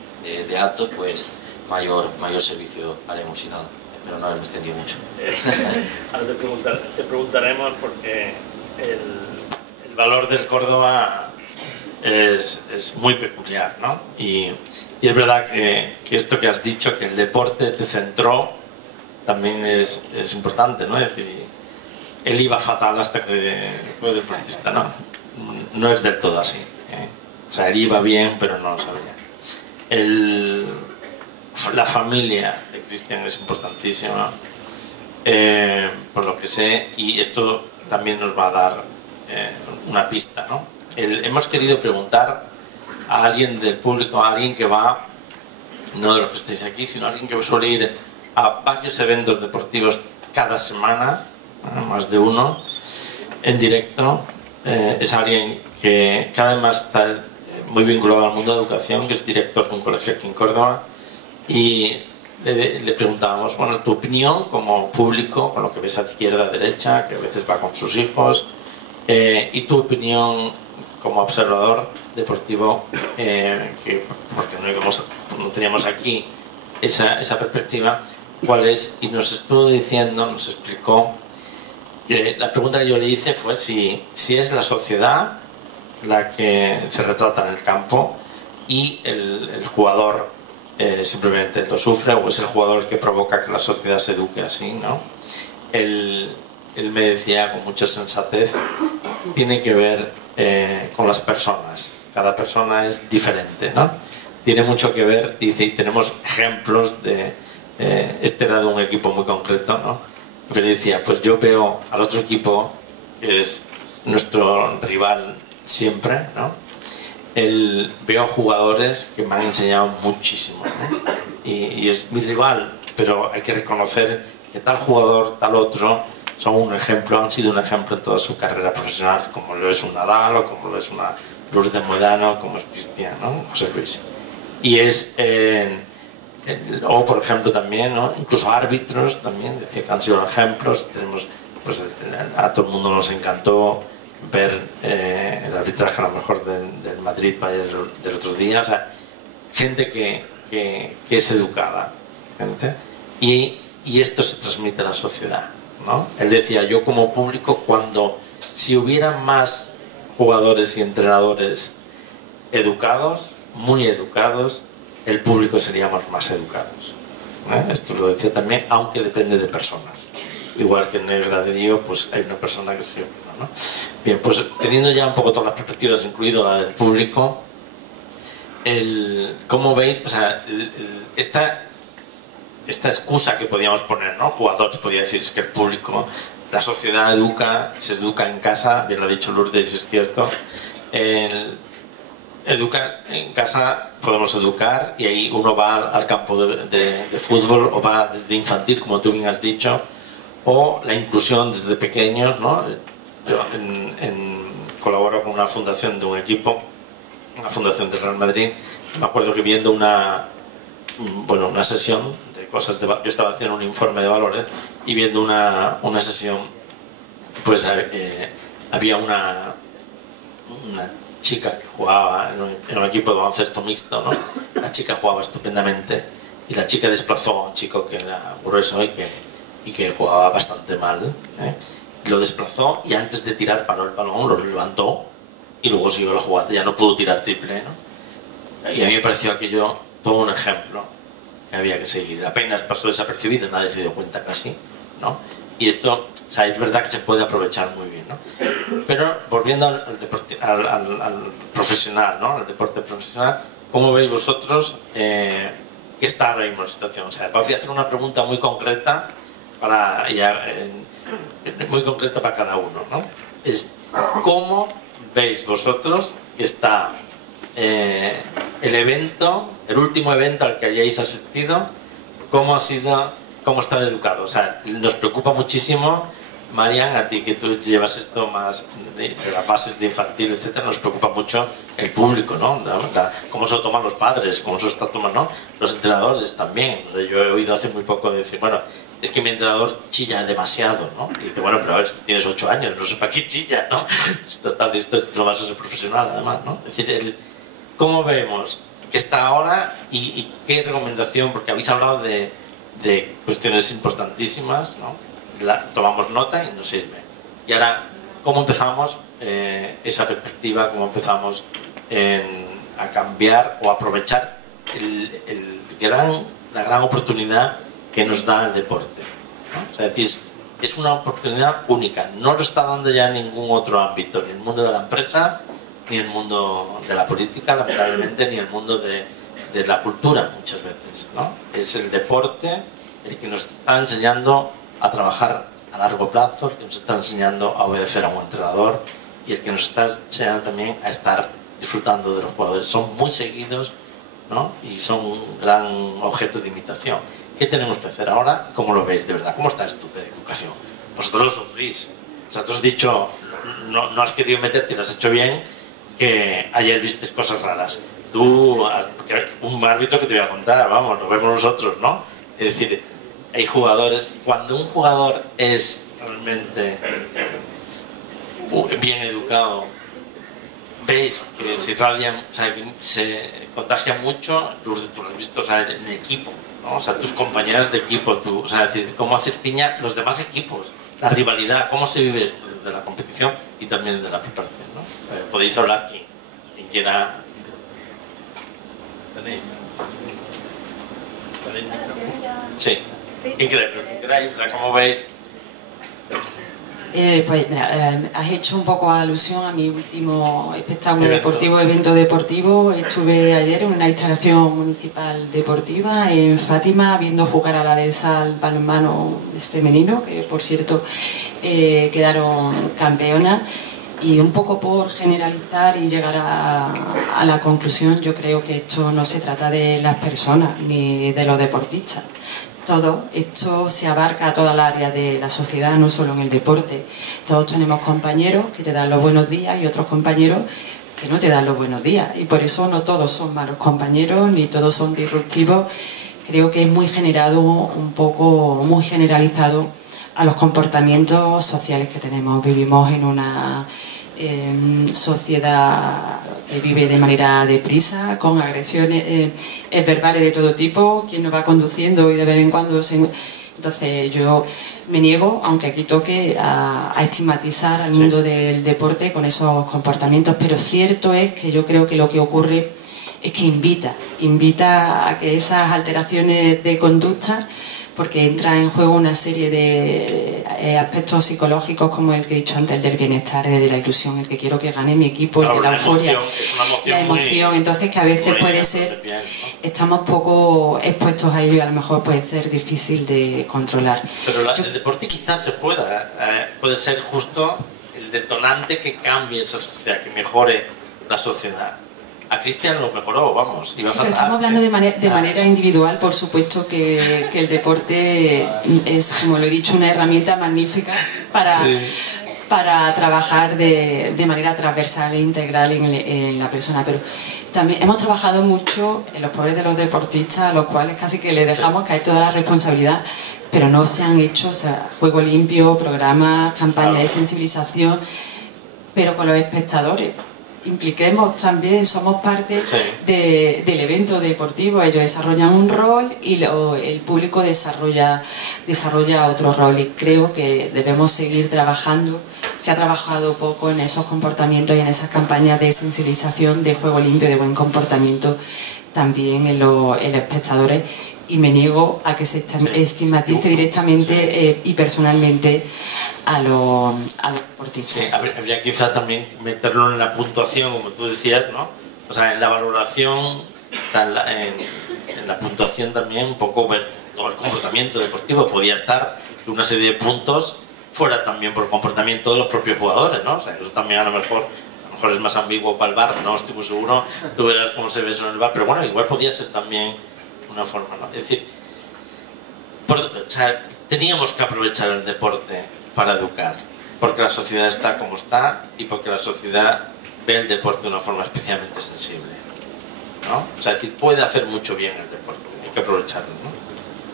actos, pues mayor servicio haremos y nada. Espero no haberme extendido mucho. Ahora te preguntaremos porque el valor del Córdoba es muy peculiar, ¿no? Y es verdad que esto que has dicho, que el deporte te centró, también es importante, ¿no? Es decir, él iba fatal hasta que fue deportista, ¿no? No es del todo así, ¿eh? O sea, él iba bien, pero no lo sabía. La familia de Cristian es importantísima, por lo que sé, y esto también nos va a dar una pista, ¿no? Hemos querido preguntar a alguien del público, a alguien que va, no de los que estáis aquí, sino a alguien que suele ir a varios eventos deportivos cada semana, más de uno, en directo. Es alguien que además está muy vinculado al mundo de la educación, que es director de un colegio aquí en Córdoba, y le preguntábamos, bueno, tu opinión como público, con lo que ves a izquierda, a derecha, que a veces va con sus hijos, y tu opinión como observador deportivo, porque no teníamos aquí esa perspectiva, ¿cuál es? Y nos estuvo diciendo, nos explicó, que la pregunta que yo le hice fue si es la sociedad la que se retrata en el campo y el jugador simplemente lo sufre, o es el jugador el que provoca que la sociedad se eduque así, ¿no? Él me decía con mucha sensatez, tiene que ver con las personas, cada persona es diferente, ¿no? Tiene mucho que ver, dice, y tenemos ejemplos de, este era de un equipo muy concreto, ¿no? pero decía, pues yo veo al otro equipo, que es nuestro rival siempre, ¿no? Veo jugadores que me han enseñado muchísimo, ¿no? Y es mi rival, pero hay que reconocer que tal jugador, tal otro, son un ejemplo, han sido un ejemplo en toda su carrera profesional, como lo es un Nadal, o como lo es una Lourdes Moedano, como es Cristian, ¿no? José Luis. Y es, o por ejemplo también, ¿no? Incluso árbitros también, decía que han sido ejemplos. Tenemos, pues, a todo el mundo nos encantó ver el arbitraje a lo mejor del Madrid del otro día, o sea, gente que es educada, gente, y esto se transmite a la sociedad, ¿no? Él decía, yo como público, si hubiera más jugadores y entrenadores educados, muy educados, el público seríamos más educados, ¿eh? Esto lo decía también, aunque depende de personas. Igual que en el graderío, pues hay una persona que sí o no, ¿no? Bien, pues teniendo ya un poco todas las perspectivas, incluido la del público, ¿cómo veis? O sea, esta excusa que podíamos poner, ¿no? Jugadores podía decir, es que el público, la sociedad se educa en casa, bien lo ha dicho Lourdes, y es cierto. Educar en casa, podemos educar, y ahí uno va al campo de fútbol, o va desde infantil, como tú bien has dicho, o la inclusión desde pequeños, ¿no? Yo colaboro con una fundación de un equipo, una fundación del Real Madrid. Me acuerdo que viendo una sesión de cosas yo estaba haciendo un informe de valores, y viendo una sesión, pues había una chica que jugaba en un equipo de baloncesto mixto, ¿no? La chica jugaba estupendamente, y la chica desplazó a un chico que era grueso y que jugaba bastante mal, ¿eh? Lo desplazó, y antes de tirar paró el balón, lo levantó y luego siguió la jugada. Ya no pudo tirar triple, ¿no? Y a mí me pareció aquello todo un ejemplo que había que seguir. Apenas pasó desapercibido, nadie se dio cuenta casi, ¿no? Y esto, o sea, es verdad que se puede aprovechar muy bien, ¿no? Pero volviendo al profesional, ¿no? Al deporte profesional, ¿cómo veis vosotros que está ahora mismo la situación? O sea, voy a hacer una pregunta muy concreta muy concreta para cada uno, ¿no? Es, ¿cómo veis vosotros que está el último evento al que hayáis asistido? ¿Cómo ha sido, cómo está educado? O sea, nos preocupa muchísimo, Marian, a ti que tú llevas esto más de las bases de infantil, etcétera, nos preocupa mucho el público, ¿no? Cómo se lo toman los padres, cómo se lo están tomando, ¿no? Los entrenadores también. Yo he oído hace muy poco decir, bueno, es que mi entrenador chilla demasiado, ¿no? Y dice, bueno, pero a ver, tienes 8 años, no sé para qué chilla, ¿no? Total, esto es lo más profesional, además, ¿no? Es decir, ¿cómo vemos que está ahora y qué recomendación? Porque habéis hablado de cuestiones importantísimas, ¿no? Tomamos nota y nos sirve. Y ahora, ¿cómo empezamos esa perspectiva? ¿Cómo empezamos a cambiar o aprovechar la gran oportunidad que nos da el deporte, ¿no? O sea, es una oportunidad única, no lo está dando ya en ningún otro ámbito, ni el mundo de la empresa, ni el mundo de la política, lamentablemente, ni el mundo de la cultura muchas veces, ¿no? Es el deporte el que nos está enseñando a trabajar a largo plazo, el que nos está enseñando a obedecer a un entrenador, y el que nos está enseñando también a estar disfrutando de los jugadores. Son muy seguidos, ¿no? Y son un gran objeto de imitación. ¿Qué tenemos que hacer ahora? ¿Cómo lo veis de verdad? ¿Cómo está esto de educación? Vosotros lo sufrís. O sea, tú has dicho, no has querido meterte, lo has hecho bien, que ayer viste cosas raras. Tú, un árbitro que te voy a contar, vamos, lo vemos nosotros, ¿no? Es decir, hay jugadores, cuando un jugador es realmente bien educado, veis que se irradian, o sea, que se contagia mucho, tú lo has visto, o sea, en el equipo, ¿no? O sea, tus compañeras de equipo, o sea, es decir, cómo hacer piña los demás equipos, la rivalidad, cómo se vive esto de la competición y también de la preparación, ¿no? Podéis hablar quien quiera. ¿Tenéis? Sí. ¿Quién queráis? ¿Cómo veis? Pues mira, has hecho un poco alusión a mi último espectáculo deportivo, evento deportivo. Estuve ayer en una instalación municipal deportiva en Fátima viendo jugar a la del Sal balonmano femenino, que por cierto quedaron campeonas. Y un poco por generalizar y llegar a la conclusión, yo creo que esto no se trata de las personas ni de los deportistas. Todo esto se abarca a toda el área de la sociedad, no solo en el deporte. Todos tenemos compañeros que te dan los buenos días y otros compañeros que no te dan los buenos días. Y por eso no todos son malos compañeros, ni todos son disruptivos. Creo que es muy muy generalizado a los comportamientos sociales que tenemos. Vivimos en una sociedad que vive de manera deprisa, con agresiones verbales de todo tipo, quien nos va conduciendo y de vez en cuando Entonces yo me niego, aunque aquí toque, a estigmatizar al mundo del deporte con esos comportamientos, pero cierto es que yo creo que lo que ocurre es que invita a que esas alteraciones de conducta, porque entra en juego una serie de aspectos psicológicos como el que he dicho antes, el del bienestar, el de la ilusión, el que quiero que gane mi equipo, el de la euforia, la emoción, entonces que a veces puede ser, estamos poco expuestos a ello y a lo mejor puede ser difícil de controlar. Pero el deporte quizás puede ser justo el detonante que cambie esa sociedad, que mejore la sociedad. A Cristian lo mejoró, vamos. Sí, pero estamos hablando de manera individual, por supuesto que el deporte es, como lo he dicho, una herramienta magnífica para trabajar de manera transversal e integral en la persona. Pero también hemos trabajado mucho en los pobres de los deportistas, a los cuales casi que le dejamos caer toda la responsabilidad, pero no se han hecho, juego limpio, programas, campañas de sensibilización, pero con los espectadores. Impliquemos también, somos parte del evento deportivo, ellos desarrollan un rol y el público desarrolla otro rol, y creo que debemos seguir trabajando. Se ha trabajado poco en esos comportamientos y en esas campañas de sensibilización, de juego limpio, de buen comportamiento también en los espectadores, y me niego a que se estigmatice directamente y personalmente a los deportistas. Sí, habría quizás también meterlo en la puntuación, como tú decías, ¿no? O sea, en la valoración, o sea, en la puntuación también un poco ver todo el comportamiento deportivo. Podía estar que una serie de puntos fuera también por el comportamiento de los propios jugadores, ¿no? O sea, eso también a lo mejor es más ambiguo para el VAR, no estoy muy seguro, tú verás cómo se ve eso en el VAR, pero bueno, igual podía ser también una forma, ¿no? Es decir, o sea, teníamos que aprovechar el deporte para educar, porque la sociedad está como está y porque la sociedad ve el deporte de una forma especialmente sensible, ¿no? O sea, es decir, puede hacer mucho bien el deporte, hay que aprovecharlo, ¿no?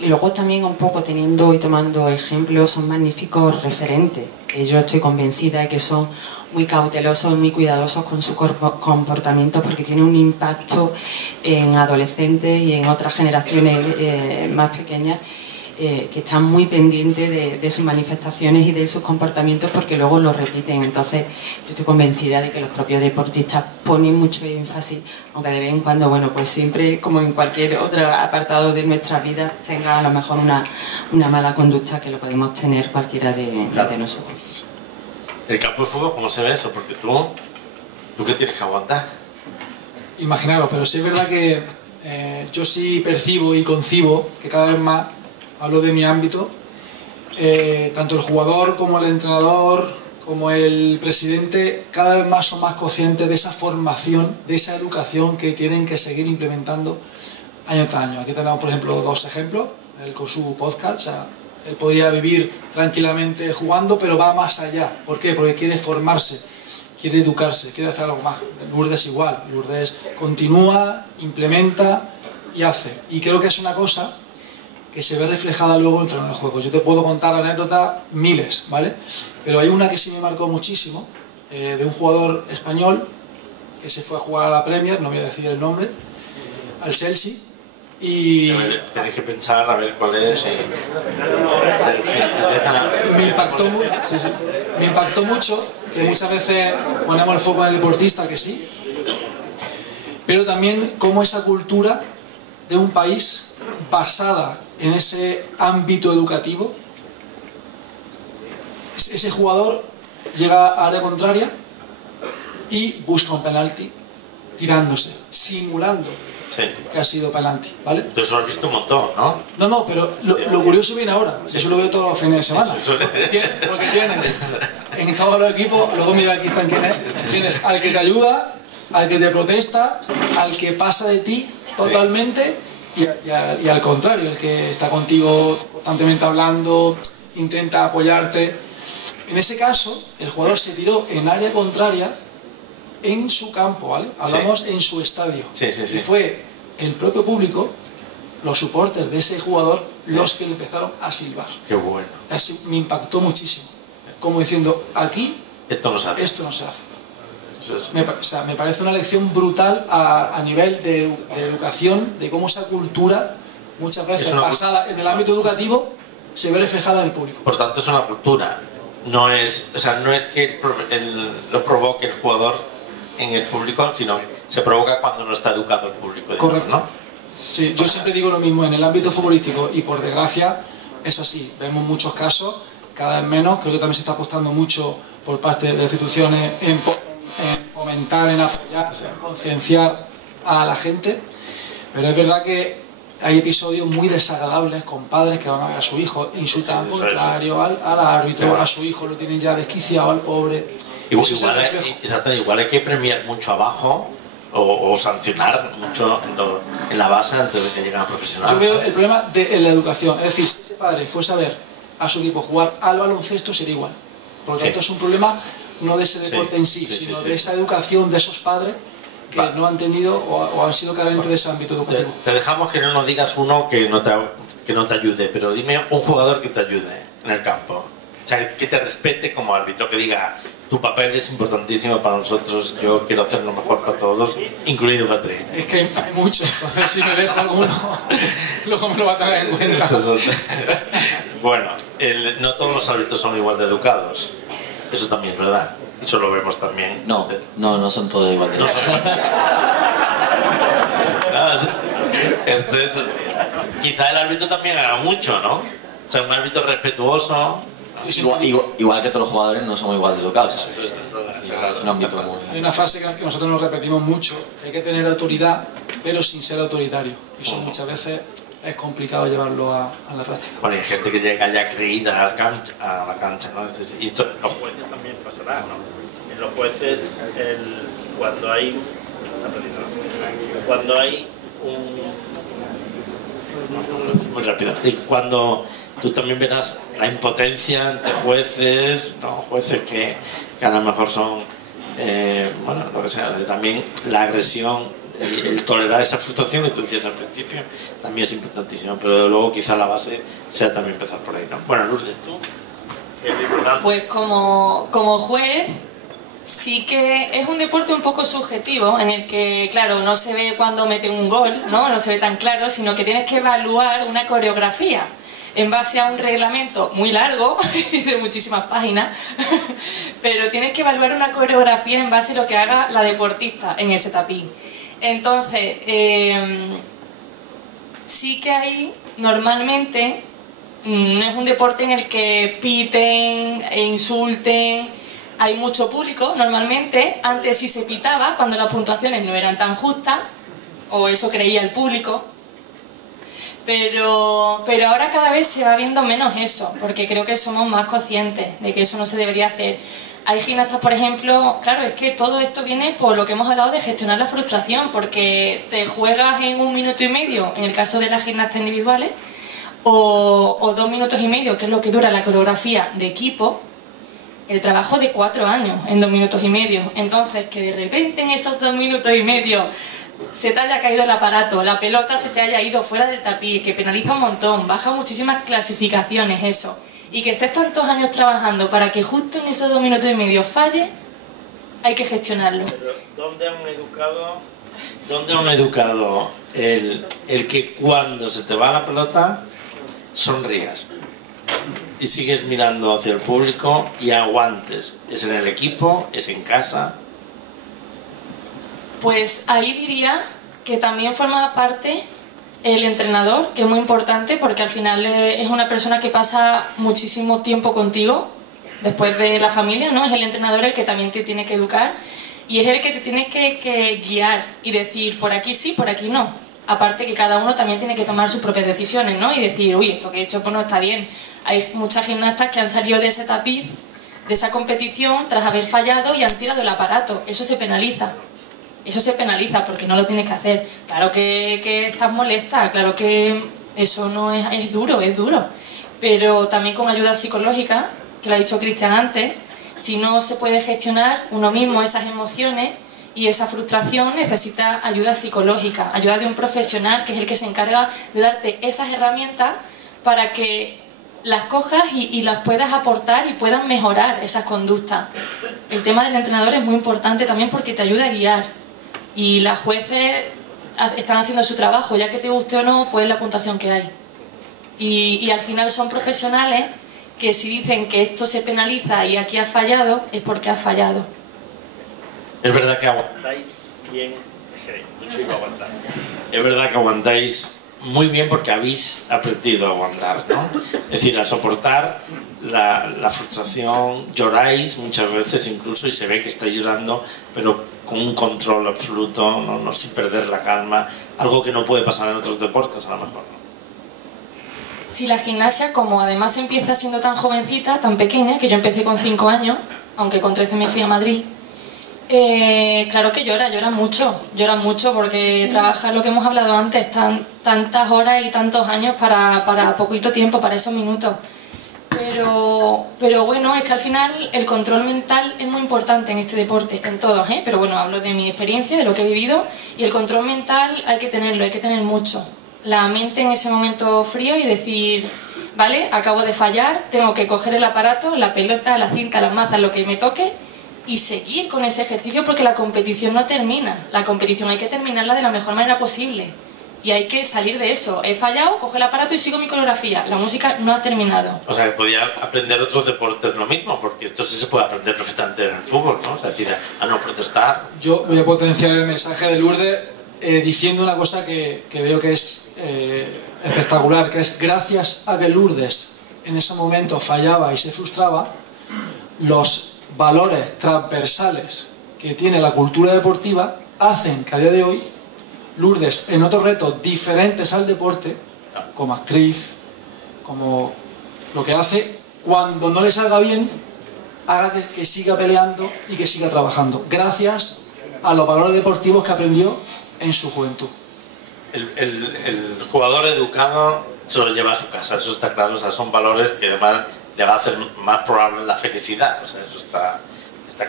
Y luego también un poco teniendo y tomando ejemplos, son magníficos referentes. Yo estoy convencida de que son muy cautelosos, muy cuidadosos con su comportamiento, porque tiene un impacto en adolescentes y en otras generaciones más pequeñas, que están muy pendientes de sus manifestaciones y de sus comportamientos, porque luego lo repiten. Entonces yo estoy convencida de que los propios deportistas ponen mucho énfasis, aunque de vez en cuando, bueno, pues siempre, como en cualquier otro apartado de nuestra vida, tenga a lo mejor una mala conducta, que lo podemos tener cualquiera de nosotros. El campo de fútbol, ¿cómo se ve eso? Porque tú qué tienes que aguantar. Imaginaros, pero sí es verdad que yo sí percibo y concibo que cada vez más, hablo de mi ámbito, tanto el jugador como el entrenador, como el presidente, cada vez más son más conscientes de esa formación, de esa educación que tienen que seguir implementando año tras año. Aquí tenemos, por ejemplo, dos ejemplos. Él con su podcast, o sea, él podría vivir tranquilamente jugando, pero va más allá. ¿Por qué? Porque quiere formarse, quiere educarse, quiere hacer algo más. Lourdes igual, Lourdes continúa, implementa y hace. Y creo que es una cosa que se ve reflejada luego en el terreno de juego. Yo te puedo contar anécdotas miles, ¿vale? Pero hay una que sí me marcó muchísimo, de un jugador español que se fue a jugar a la Premier, no voy a decir el nombre, al Chelsea, y tenéis que pensar a ver cuál es. Me impactó mucho, que muchas veces ponemos el foco en el deportista, que sí, pero también cómo esa cultura de un país basada en ese ámbito educativo ese jugador llega a área contraria y busca un penalti tirándose, simulando que ha sido penalti, ¿vale? Tú eso lo has visto un montón, ¿no? No, pero lo curioso viene ahora. Eso lo veo todos los fines de semana. Porque tienes en todos los equipos, los dos mediocampistas están quién es. Tienes al que te ayuda, al que te protesta, al que pasa de ti totalmente y al contrario, el que está contigo constantemente hablando, intenta apoyarte. En ese caso, el jugador se tiró en área contraria en su campo, ¿vale? Hablamos en su estadio. Y fue el propio público, los supporters de ese jugador, los que le empezaron a silbar. Qué bueno. Así, me impactó muchísimo. Como diciendo, aquí esto no se hace. Me parece una lección brutal a nivel de educación, de cómo esa cultura, muchas veces basada en el ámbito educativo, se ve reflejada en el público. Por tanto, es una cultura. No es que lo provoque el jugador en el público, sino se provoca cuando no está educado el público. Digamos, correcto. ¿No? Sí, yo siempre digo lo mismo, en el ámbito futbolístico, y por desgracia es así, vemos muchos casos, cada vez menos, creo que también se está apostando mucho por parte de las instituciones en fomentar, en apoyar, en concienciar a la gente, pero es verdad que hay episodios muy desagradables con padres que van a ver a su hijo, insultan al contrario, al árbitro, a su hijo lo tienen ya desquiciado, al pobre. Igual hay que premiar mucho abajo o sancionar mucho en la base antes de que lleguen a profesional. Yo veo el problema en la educación, es decir, si ese padre fuese a ver a su equipo jugar al baloncesto sería igual. Por lo tanto es un problema no de ese deporte en sí, sino de esa educación de esos padres que no han tenido o han sido carentes de ese ámbito educativo. Te dejamos que no nos digas uno que no te ayude, pero dime un jugador que te ayude en el campo. O sea, que te respete como árbitro, que diga, tu papel es importantísimo para nosotros, yo quiero hacer lo mejor para todos, incluido Patrick. Es que hay muchos, entonces si me dejo alguno, luego me lo va a tener en cuenta. Bueno, no todos los árbitros son igual de educados, eso también es verdad, eso lo vemos también. No son todos igual de educados. Entonces, quizá el árbitro también haga mucho, ¿no? O sea, un árbitro respetuoso. Igual que todos los jugadores no somos igual de educados. Es un ámbito muy... Hay una frase que nosotros nos repetimos mucho, que hay que tener autoridad, pero sin ser autoritario. Y eso muchas veces es complicado llevarlo a la práctica. Bueno, hay gente que llega ya creída a la cancha, ¿no? Y esto, los jueces también pasará, ¿no? En los jueces, cuando hay muy rápido. Y cuando tú también verás la impotencia ante jueces, ¿no? Jueces que a lo mejor son, bueno, lo que sea, también la agresión, el tolerar esa frustración que tú decías al principio, también es importantísimo, pero luego quizá la base sea también empezar por ahí, ¿no? Bueno, Lourdes, ¿tú? Pues como juez, sí que es un deporte un poco subjetivo, en el que, claro, no se ve cuando mete un gol, no se ve tan claro, sino que tienes que evaluar una coreografía en base a un reglamento muy largo y de muchísimas páginas, pero tienes que evaluar una coreografía en base a lo que haga la deportista en ese tapiz. Entonces, sí que ahí normalmente no es un deporte en el que piten e insulten. Hay mucho público, normalmente. Antes sí se pitaba cuando las puntuaciones no eran tan justas, o eso creía el público. Pero ahora cada vez se va viendo menos eso, porque creo que somos más conscientes de que eso no se debería hacer. Hay gimnastas, por ejemplo, claro, es que todo esto viene por lo que hemos hablado de gestionar la frustración, porque te juegas en 1 minuto y medio, en el caso de las gimnastas individuales, o 2 minutos y medio, que es lo que dura la coreografía de equipo, el trabajo de 4 años en 2 minutos y medio. Entonces, que de repente en esos 2 minutos y medio se te haya caído el aparato, la pelota se te haya ido fuera del tapiz, que penaliza un montón, baja muchísimas clasificaciones eso, y que estés tantos años trabajando para que justo en esos 2 minutos y medio falle, hay que gestionarlo. Pero ¿dónde han educado el que cuando se te va la pelota sonrías y sigues mirando hacia el público y aguantes? ¿Es en el equipo? ¿Es en casa? Pues ahí diría que también forma parte el entrenador, que es muy importante porque al final es una persona que pasa muchísimo tiempo contigo, después de la familia, ¿no? Es el entrenador el que también te tiene que educar y es el que te tiene que guiar y decir por aquí sí, por aquí no. Aparte que cada uno también tiene que tomar sus propias decisiones, ¿no? Y decir, uy, esto que he hecho pues no está bien. Hay muchas gimnastas que han salido de ese tapiz, de esa competición, tras haber fallado y han tirado el aparato. Eso se penaliza. Eso se penaliza porque no lo tienes que hacer. Claro que estás molesta, claro que eso no es duro, es duro. Pero también con ayuda psicológica, que lo ha dicho Cristian antes, si no se puede gestionar uno mismo esas emociones y esa frustración, necesita ayuda psicológica, ayuda de un profesional que es el que se encarga de darte esas herramientas para que las cojas y las puedas aportar y puedan mejorar esas conductas. El tema del entrenador es muy importante también porque te ayuda a guiar. Y las jueces están haciendo su trabajo, ya que te guste o no, pues la puntuación que hay. Y al final son profesionales que si dicen que esto se penaliza y aquí has fallado, es porque has fallado. Es verdad que Aguantáis bien, mucho y aguantar. Es verdad que aguantáis muy bien porque habéis aprendido a aguantar, ¿no? Es decir, a soportar la frustración, lloráis muchas veces incluso y se ve que estáis llorando, pero con un control absoluto, no sin perder la calma, algo que no puede pasar en otros deportes a lo mejor, ¿no? Si la gimnasia, como además empieza siendo tan jovencita, tan pequeña, que yo empecé con 5 años, aunque con 13 me fui a Madrid, claro que llora mucho porque trabaja lo que hemos hablado antes, tantas horas y tantos años para poquito tiempo, para esos minutos. Pero bueno, es que al final el control mental es muy importante en este deporte, en todos, ¿eh? Pero bueno, hablo de mi experiencia, de lo que he vivido, y el control mental hay que tenerlo, hay que tener mucho. La mente en ese momento frío y decir, vale, acabo de fallar, tengo que coger el aparato, la pelota, la cinta, las mazas, lo que me toque, y seguir con ese ejercicio porque la competición no termina. La competición hay que terminarla de la mejor manera posible. Y hay que salir de eso. He fallado, cojo el aparato y sigo mi coreografía. La música no ha terminado. O sea, que podía aprender otros deportes lo mismo, porque esto sí se puede aprender perfectamente en el fútbol, ¿no? O sea, es decir, a no protestar. Yo voy a potenciar el mensaje de Lourdes diciendo una cosa que veo que es espectacular, que es gracias a que Lourdes en ese momento fallaba y se frustraba, los valores transversales que tiene la cultura deportiva hacen que a día de hoy Lourdes, en otros retos diferentes al deporte, como actriz, como lo que hace, cuando no le salga bien, haga que siga peleando y que siga trabajando, gracias a los valores deportivos que aprendió en su juventud. El jugador educado se lo lleva a su casa, eso está claro. O sea, son valores que además le va a hacer más probable la felicidad, o sea, eso está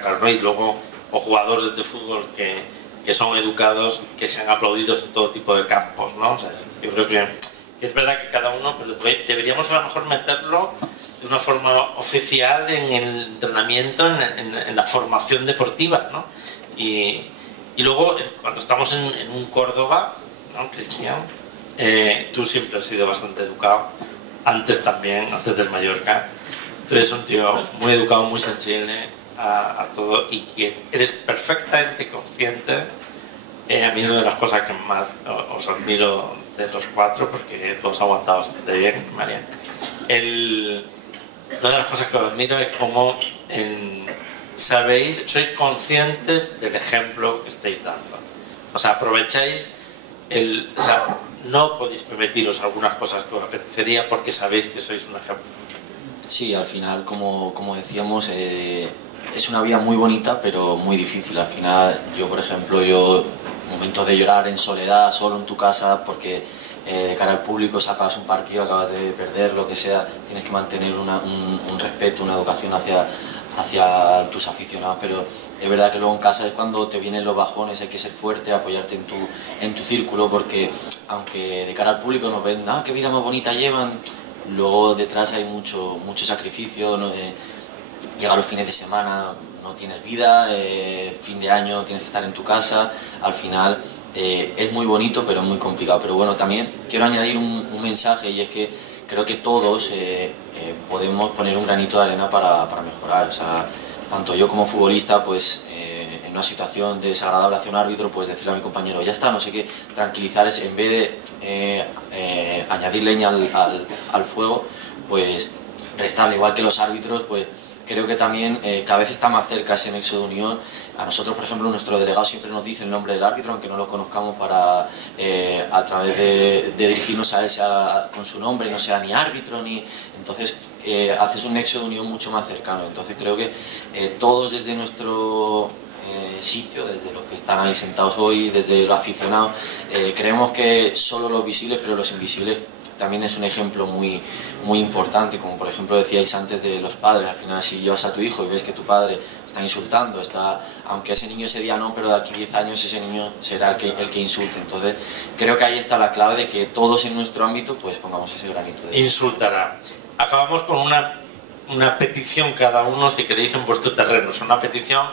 claro, ¿no? Y luego, o jugadores de fútbol que son educados, que sean aplaudidos en todo tipo de campos, ¿no? O sea, yo creo que es verdad que cada uno, pues, deberíamos a lo mejor meterlo de una forma oficial en el entrenamiento, en la formación deportiva, ¿no? Y luego, cuando estamos en un Córdoba, ¿no, Cristian? Tú siempre has sido bastante educado, antes también, antes del Mallorca. Tú eres un tío muy educado, muy sensible a todo y que eres perfectamente consciente. A mí es una de las cosas que más os admiro de los cuatro, porque tú has aguantado bastante bien, María. Una de las cosas que os admiro es cómo sois conscientes del ejemplo que estáis dando. O sea, aprovecháis o sea, no podéis permitiros algunas cosas que os apetecería porque sabéis que sois un ejemplo. Sí, al final, como decíamos, es una vida muy bonita, pero muy difícil. Al final, yo, por ejemplo, momentos de llorar en soledad, solo en tu casa, porque de cara al público sacas un partido, acabas de perder, lo que sea, tienes que mantener un respeto, una educación hacia tus aficionados, pero es verdad que luego en casa es cuando te vienen los bajones, hay que ser fuerte, apoyarte en tu círculo, porque aunque de cara al público nos ven, qué vida más bonita llevan, luego detrás hay mucho sacrificio, ¿no? Llega los fines de semana, no tienes vida, fin de año tienes que estar en tu casa, al final es muy bonito pero es muy complicado. Pero bueno, también quiero añadir un mensaje, y es que creo que todos podemos poner un granito de arena para mejorar. O sea, tanto yo como futbolista, pues en una situación desagradable hacia un árbitro, pues decirle a mi compañero, ya está, no sé qué, tranquilizar, es en vez de añadir leña al fuego, pues restarle. Igual que los árbitros, pues creo que también cada vez está más cerca ese nexo de unión. A nosotros, por ejemplo, nuestro delegado siempre nos dice el nombre del árbitro, aunque no lo conozcamos, para a través de dirigirnos a él con su nombre, no sea ni árbitro, ni... Entonces, haces un nexo de unión mucho más cercano. Entonces, creo que todos desde nuestro sitio, desde los que están ahí sentados hoy, desde los aficionados, creemos que solo los visibles, pero los invisibles también es un ejemplo muy, muy importante, como por ejemplo decíais antes de los padres. Al final, si llevas a tu hijo y ves que tu padre está insultando, aunque ese niño ese día no, pero de aquí a 10 años ese niño será el que insulte. Entonces creo que ahí está la clave de que todos en nuestro ámbito pues pongamos ese granito de... Insultará. Acabamos con una petición cada uno, si queréis, en vuestro terreno. Es una petición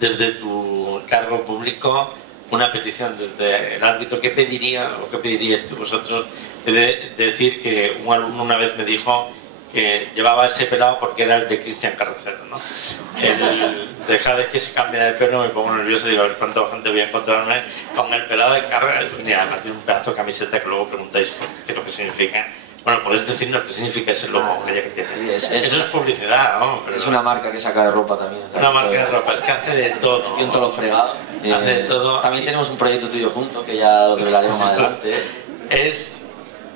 desde tu cargo público, una petición desde el árbitro. ¿Qué pediría o qué pediríais tú vosotros? De decir que un alumno una vez me dijo que llevaba ese pelado porque era el de Cristian Carrocero, ¿no? Cada vez que se cambia de pelo me pongo nervioso y digo, a ver cuánta gente voy a encontrarme con el pelado de Carrocero. Y además tiene un pedazo de camiseta que luego preguntáis qué es lo que significa. Bueno, podéis decirnos qué significa ese logo que tiene. Eso es publicidad, ¿no? Pero es una marca que saca de ropa también. Una marca de ropa, es que hace de todo. Y un tolo fregado. Hace de todo. También tenemos un proyecto tuyo juntos, que ya lo revelaremos más adelante. Es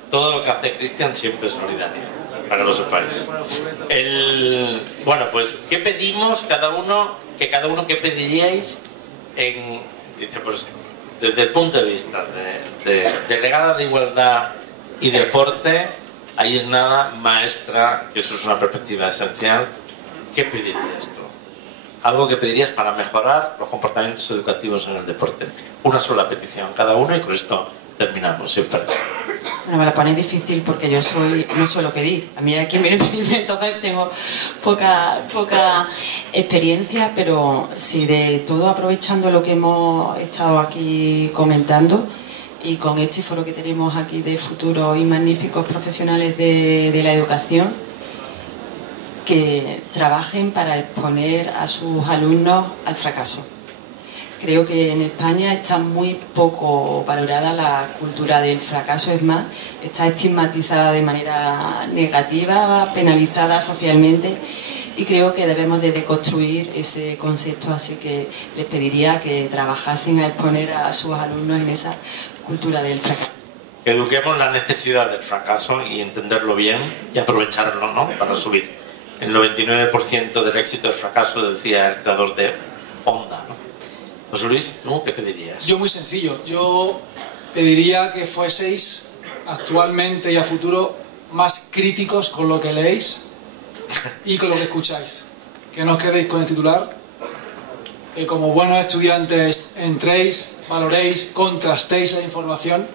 todo lo que hace Cristian siempre es solidario, para que lo sepáis. Bueno, pues, ¿qué pedimos cada uno? ¿Qué pediríais dice, pues, desde el punto de vista de delegada de Igualdad y Deporte, ahí es nada, maestra, que eso es una perspectiva esencial? ¿Qué pedirías tú? Algo que pedirías para mejorar los comportamientos educativos en el deporte. Una sola petición cada uno y con esto terminamos, siempre. Bueno, me la pone difícil porque yo no suelo pedir. A mí aquí me viene, entonces tengo poca experiencia, pero sí, de todo, aprovechando lo que hemos estado aquí comentando y con este foro que tenemos aquí de futuros y magníficos profesionales de la educación, que trabajen para exponer a sus alumnos al fracaso. Creo que en España está muy poco valorada la cultura del fracaso, es más, está estigmatizada de manera negativa, penalizada socialmente, y creo que debemos de deconstruir ese concepto, así que les pediría que trabajasen a exponer a sus alumnos en esa cultura del fracaso. Eduquemos la necesidad del fracaso y entenderlo bien y aprovecharlo, ¿no?, para subir. El 99% del éxito del fracaso, decía el creador de Honda, ¿no? José Luis, ¿tú qué pedirías? Yo muy sencillo, yo pediría que fueseis actualmente y a futuro más críticos con lo que leéis y con lo que escucháis. Que no os quedéis con el titular, que como buenos estudiantes entréis, valoréis, contrastéis la información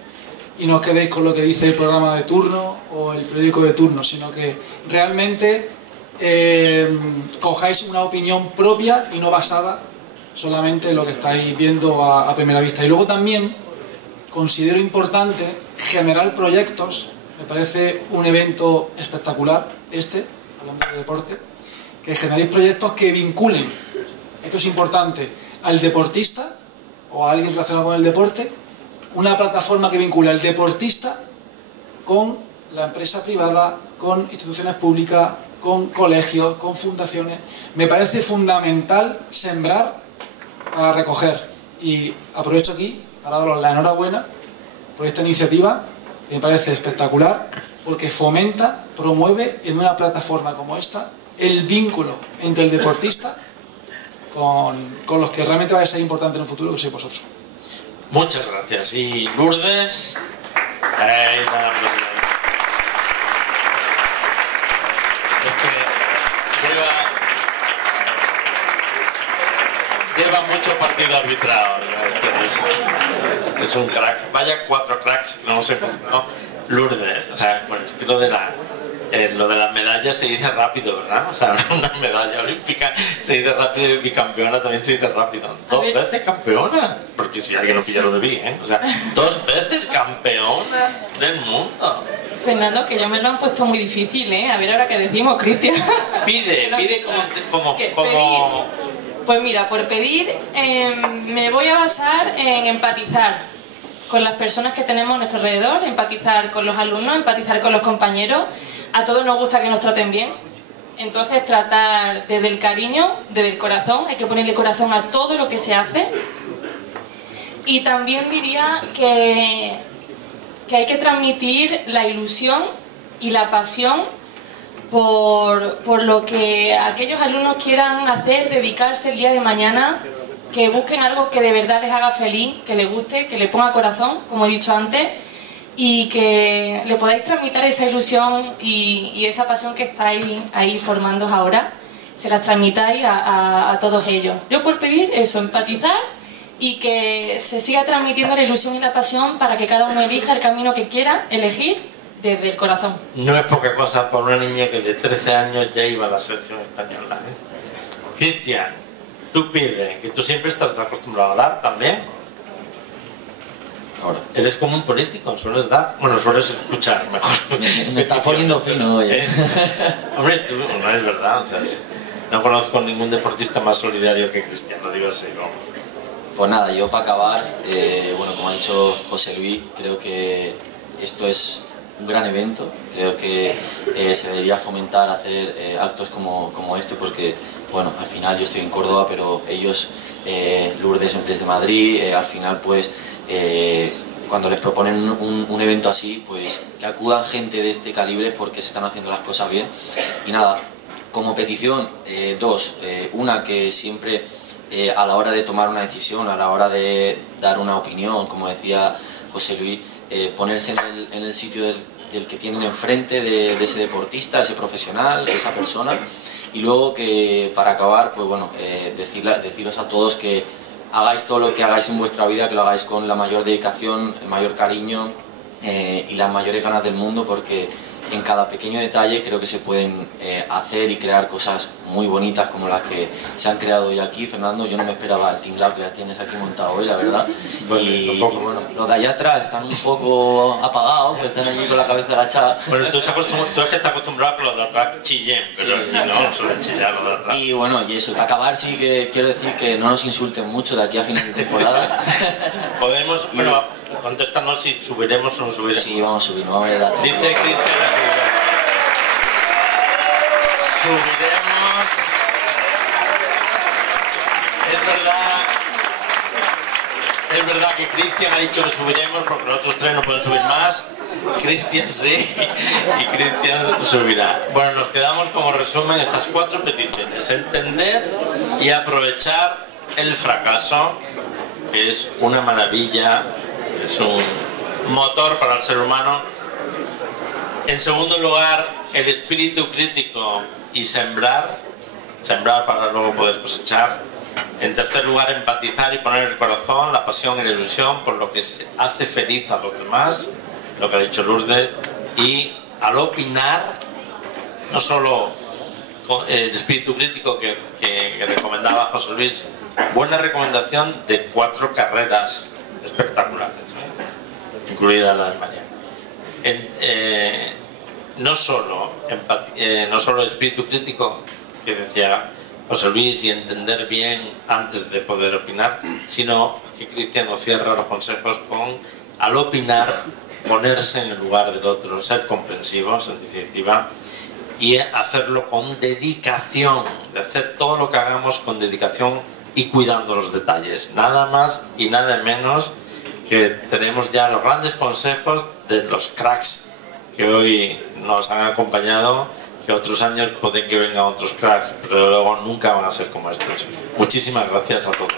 y no os quedéis con lo que dice el programa de turno o el periódico de turno, sino que realmente cojáis una opinión propia y no basada solamente lo que estáis viendo a primera vista. Y luego también considero importante generar proyectos. Me parece un evento espectacular hablando de deporte, que generéis proyectos que vinculen, esto es importante, al deportista o a alguien relacionado con el deporte, una plataforma que vincula al deportista con la empresa privada, con instituciones públicas, con colegios, con fundaciones. Me parece fundamental sembrar para recoger, y aprovecho aquí para daros la enhorabuena por esta iniciativa, que me parece espectacular, porque fomenta, promueve en una plataforma como esta el vínculo entre el deportista con los que realmente va a ser importante en el futuro, que sois vosotros. Muchas gracias. Y Lourdes, lleva mucho partido arbitrado. Es un crack. Vaya 4 cracks que no se compró. Lourdes, o sea, bueno, es que lo de las medallas se dice rápido, ¿verdad? O sea, una medalla olímpica se dice rápido y bicampeona también se dice rápido. 2 veces campeona, porque si alguien no pilla lo de mí, ¿eh? O sea, 2 veces campeona del mundo. Fernando, que ya me lo han puesto muy difícil, ¿eh? A ver ahora qué decimos, Cristian. Pide como... Pues mira, por pedir me voy a basar en empatizar con las personas que tenemos a nuestro alrededor, empatizar con los alumnos, empatizar con los compañeros. A todos nos gusta que nos traten bien, Entonces tratar desde el cariño, desde el corazón, hay que ponerle corazón a todo lo que se hace. Y también diría que hay que transmitir la ilusión y la pasión por lo que aquellos alumnos quieran hacer, dedicarse el día de mañana, que busquen algo que de verdad les haga feliz, que les guste, que les ponga corazón, como he dicho antes, y que le podáis transmitir esa ilusión y esa pasión que estáis ahí formando ahora, se las transmitáis a todos ellos. Yo por pedir eso, empatizar y que se siga transmitiendo la ilusión y la pasión para que cada uno elija el camino que quiera elegir desde el corazón. No es poca cosa por una niña que de 13 años ya iba a la selección española, ¿eh? Cristian, tú pides, que tú siempre estás acostumbrado a dar también. Ahora. Eres como un político, sueles dar, bueno, sueles escuchar mejor. Me estás poniendo fino hoy, ¿eh? Hombre, tú, no es verdad, o sea, no conozco ningún deportista más solidario que Cristian, lo digo así, vamos. Pues nada, yo para acabar, bueno, como ha dicho José Luis, creo que esto es un gran evento, creo que se debería fomentar hacer actos como este, porque, bueno, al final yo estoy en Córdoba, pero ellos, Lourdes desde Madrid, al final pues, cuando les proponen un evento así, pues que acudan gente de este calibre porque se están haciendo las cosas bien. Y nada, como petición, dos, una que siempre a la hora de tomar una decisión, a la hora de dar una opinión, como decía José Luis, ponerse en el sitio del que tienen enfrente de ese deportista, ese profesional, esa persona. Y luego que para acabar, pues bueno, deciros a todos que hagáis todo lo que hagáis en vuestra vida, que lo hagáis con la mayor dedicación, el mayor cariño y las mayores ganas del mundo, porque en cada pequeño detalle creo que se pueden hacer y crear cosas muy bonitas como las que se han creado hoy aquí. Fernando, yo no me esperaba el tinglado que ya tienes aquí montado hoy, la verdad. Y bueno, los de allá atrás están un poco apagados, pues están allí con la cabeza agachada. Bueno, tú es que estás acostumbrado a que los de atrás chillen, pero Sí. no suelen chillar los de atrás. Y bueno, y eso, para acabar sí que quiero decir que no nos insulten mucho de aquí a final de temporada. Podemos, bueno, contéstanos si subiremos o no subiremos. Sí, vamos a subir, vamos a ver las Dice Cristian, subiremos. Es verdad que Cristian ha dicho que subiremos porque los otros tres no pueden subir más. Cristian sí, y Cristian subirá. Bueno, nos quedamos como resumen estas 4 peticiones. Entender y aprovechar el fracaso, que es una maravilla, es un motor para el ser humano. En segundo lugar, el espíritu crítico y sembrar para luego poder cosechar. En tercer lugar, empatizar y poner el corazón, la pasión y la ilusión por lo que hace feliz a los demás, lo que ha dicho Lourdes. Y al opinar, no solo con el espíritu crítico que recomendaba José Luis, buena recomendación de 4 carreras espectaculares, incluida la de María. No solo el espíritu crítico que decía José Luis y entender bien antes de poder opinar, sino que Cristian nos cierra los consejos con, al opinar, ponerse en el lugar del otro, ser comprensivos en definitiva, y hacerlo con dedicación, de hacer todo lo que hagamos con dedicación y cuidando los detalles, nada más y nada menos, que tenemos ya los grandes consejos de los cracks que hoy nos han acompañado, que otros años pueden que vengan otros cracks, pero luego nunca van a ser como estos. Muchísimas gracias a todos.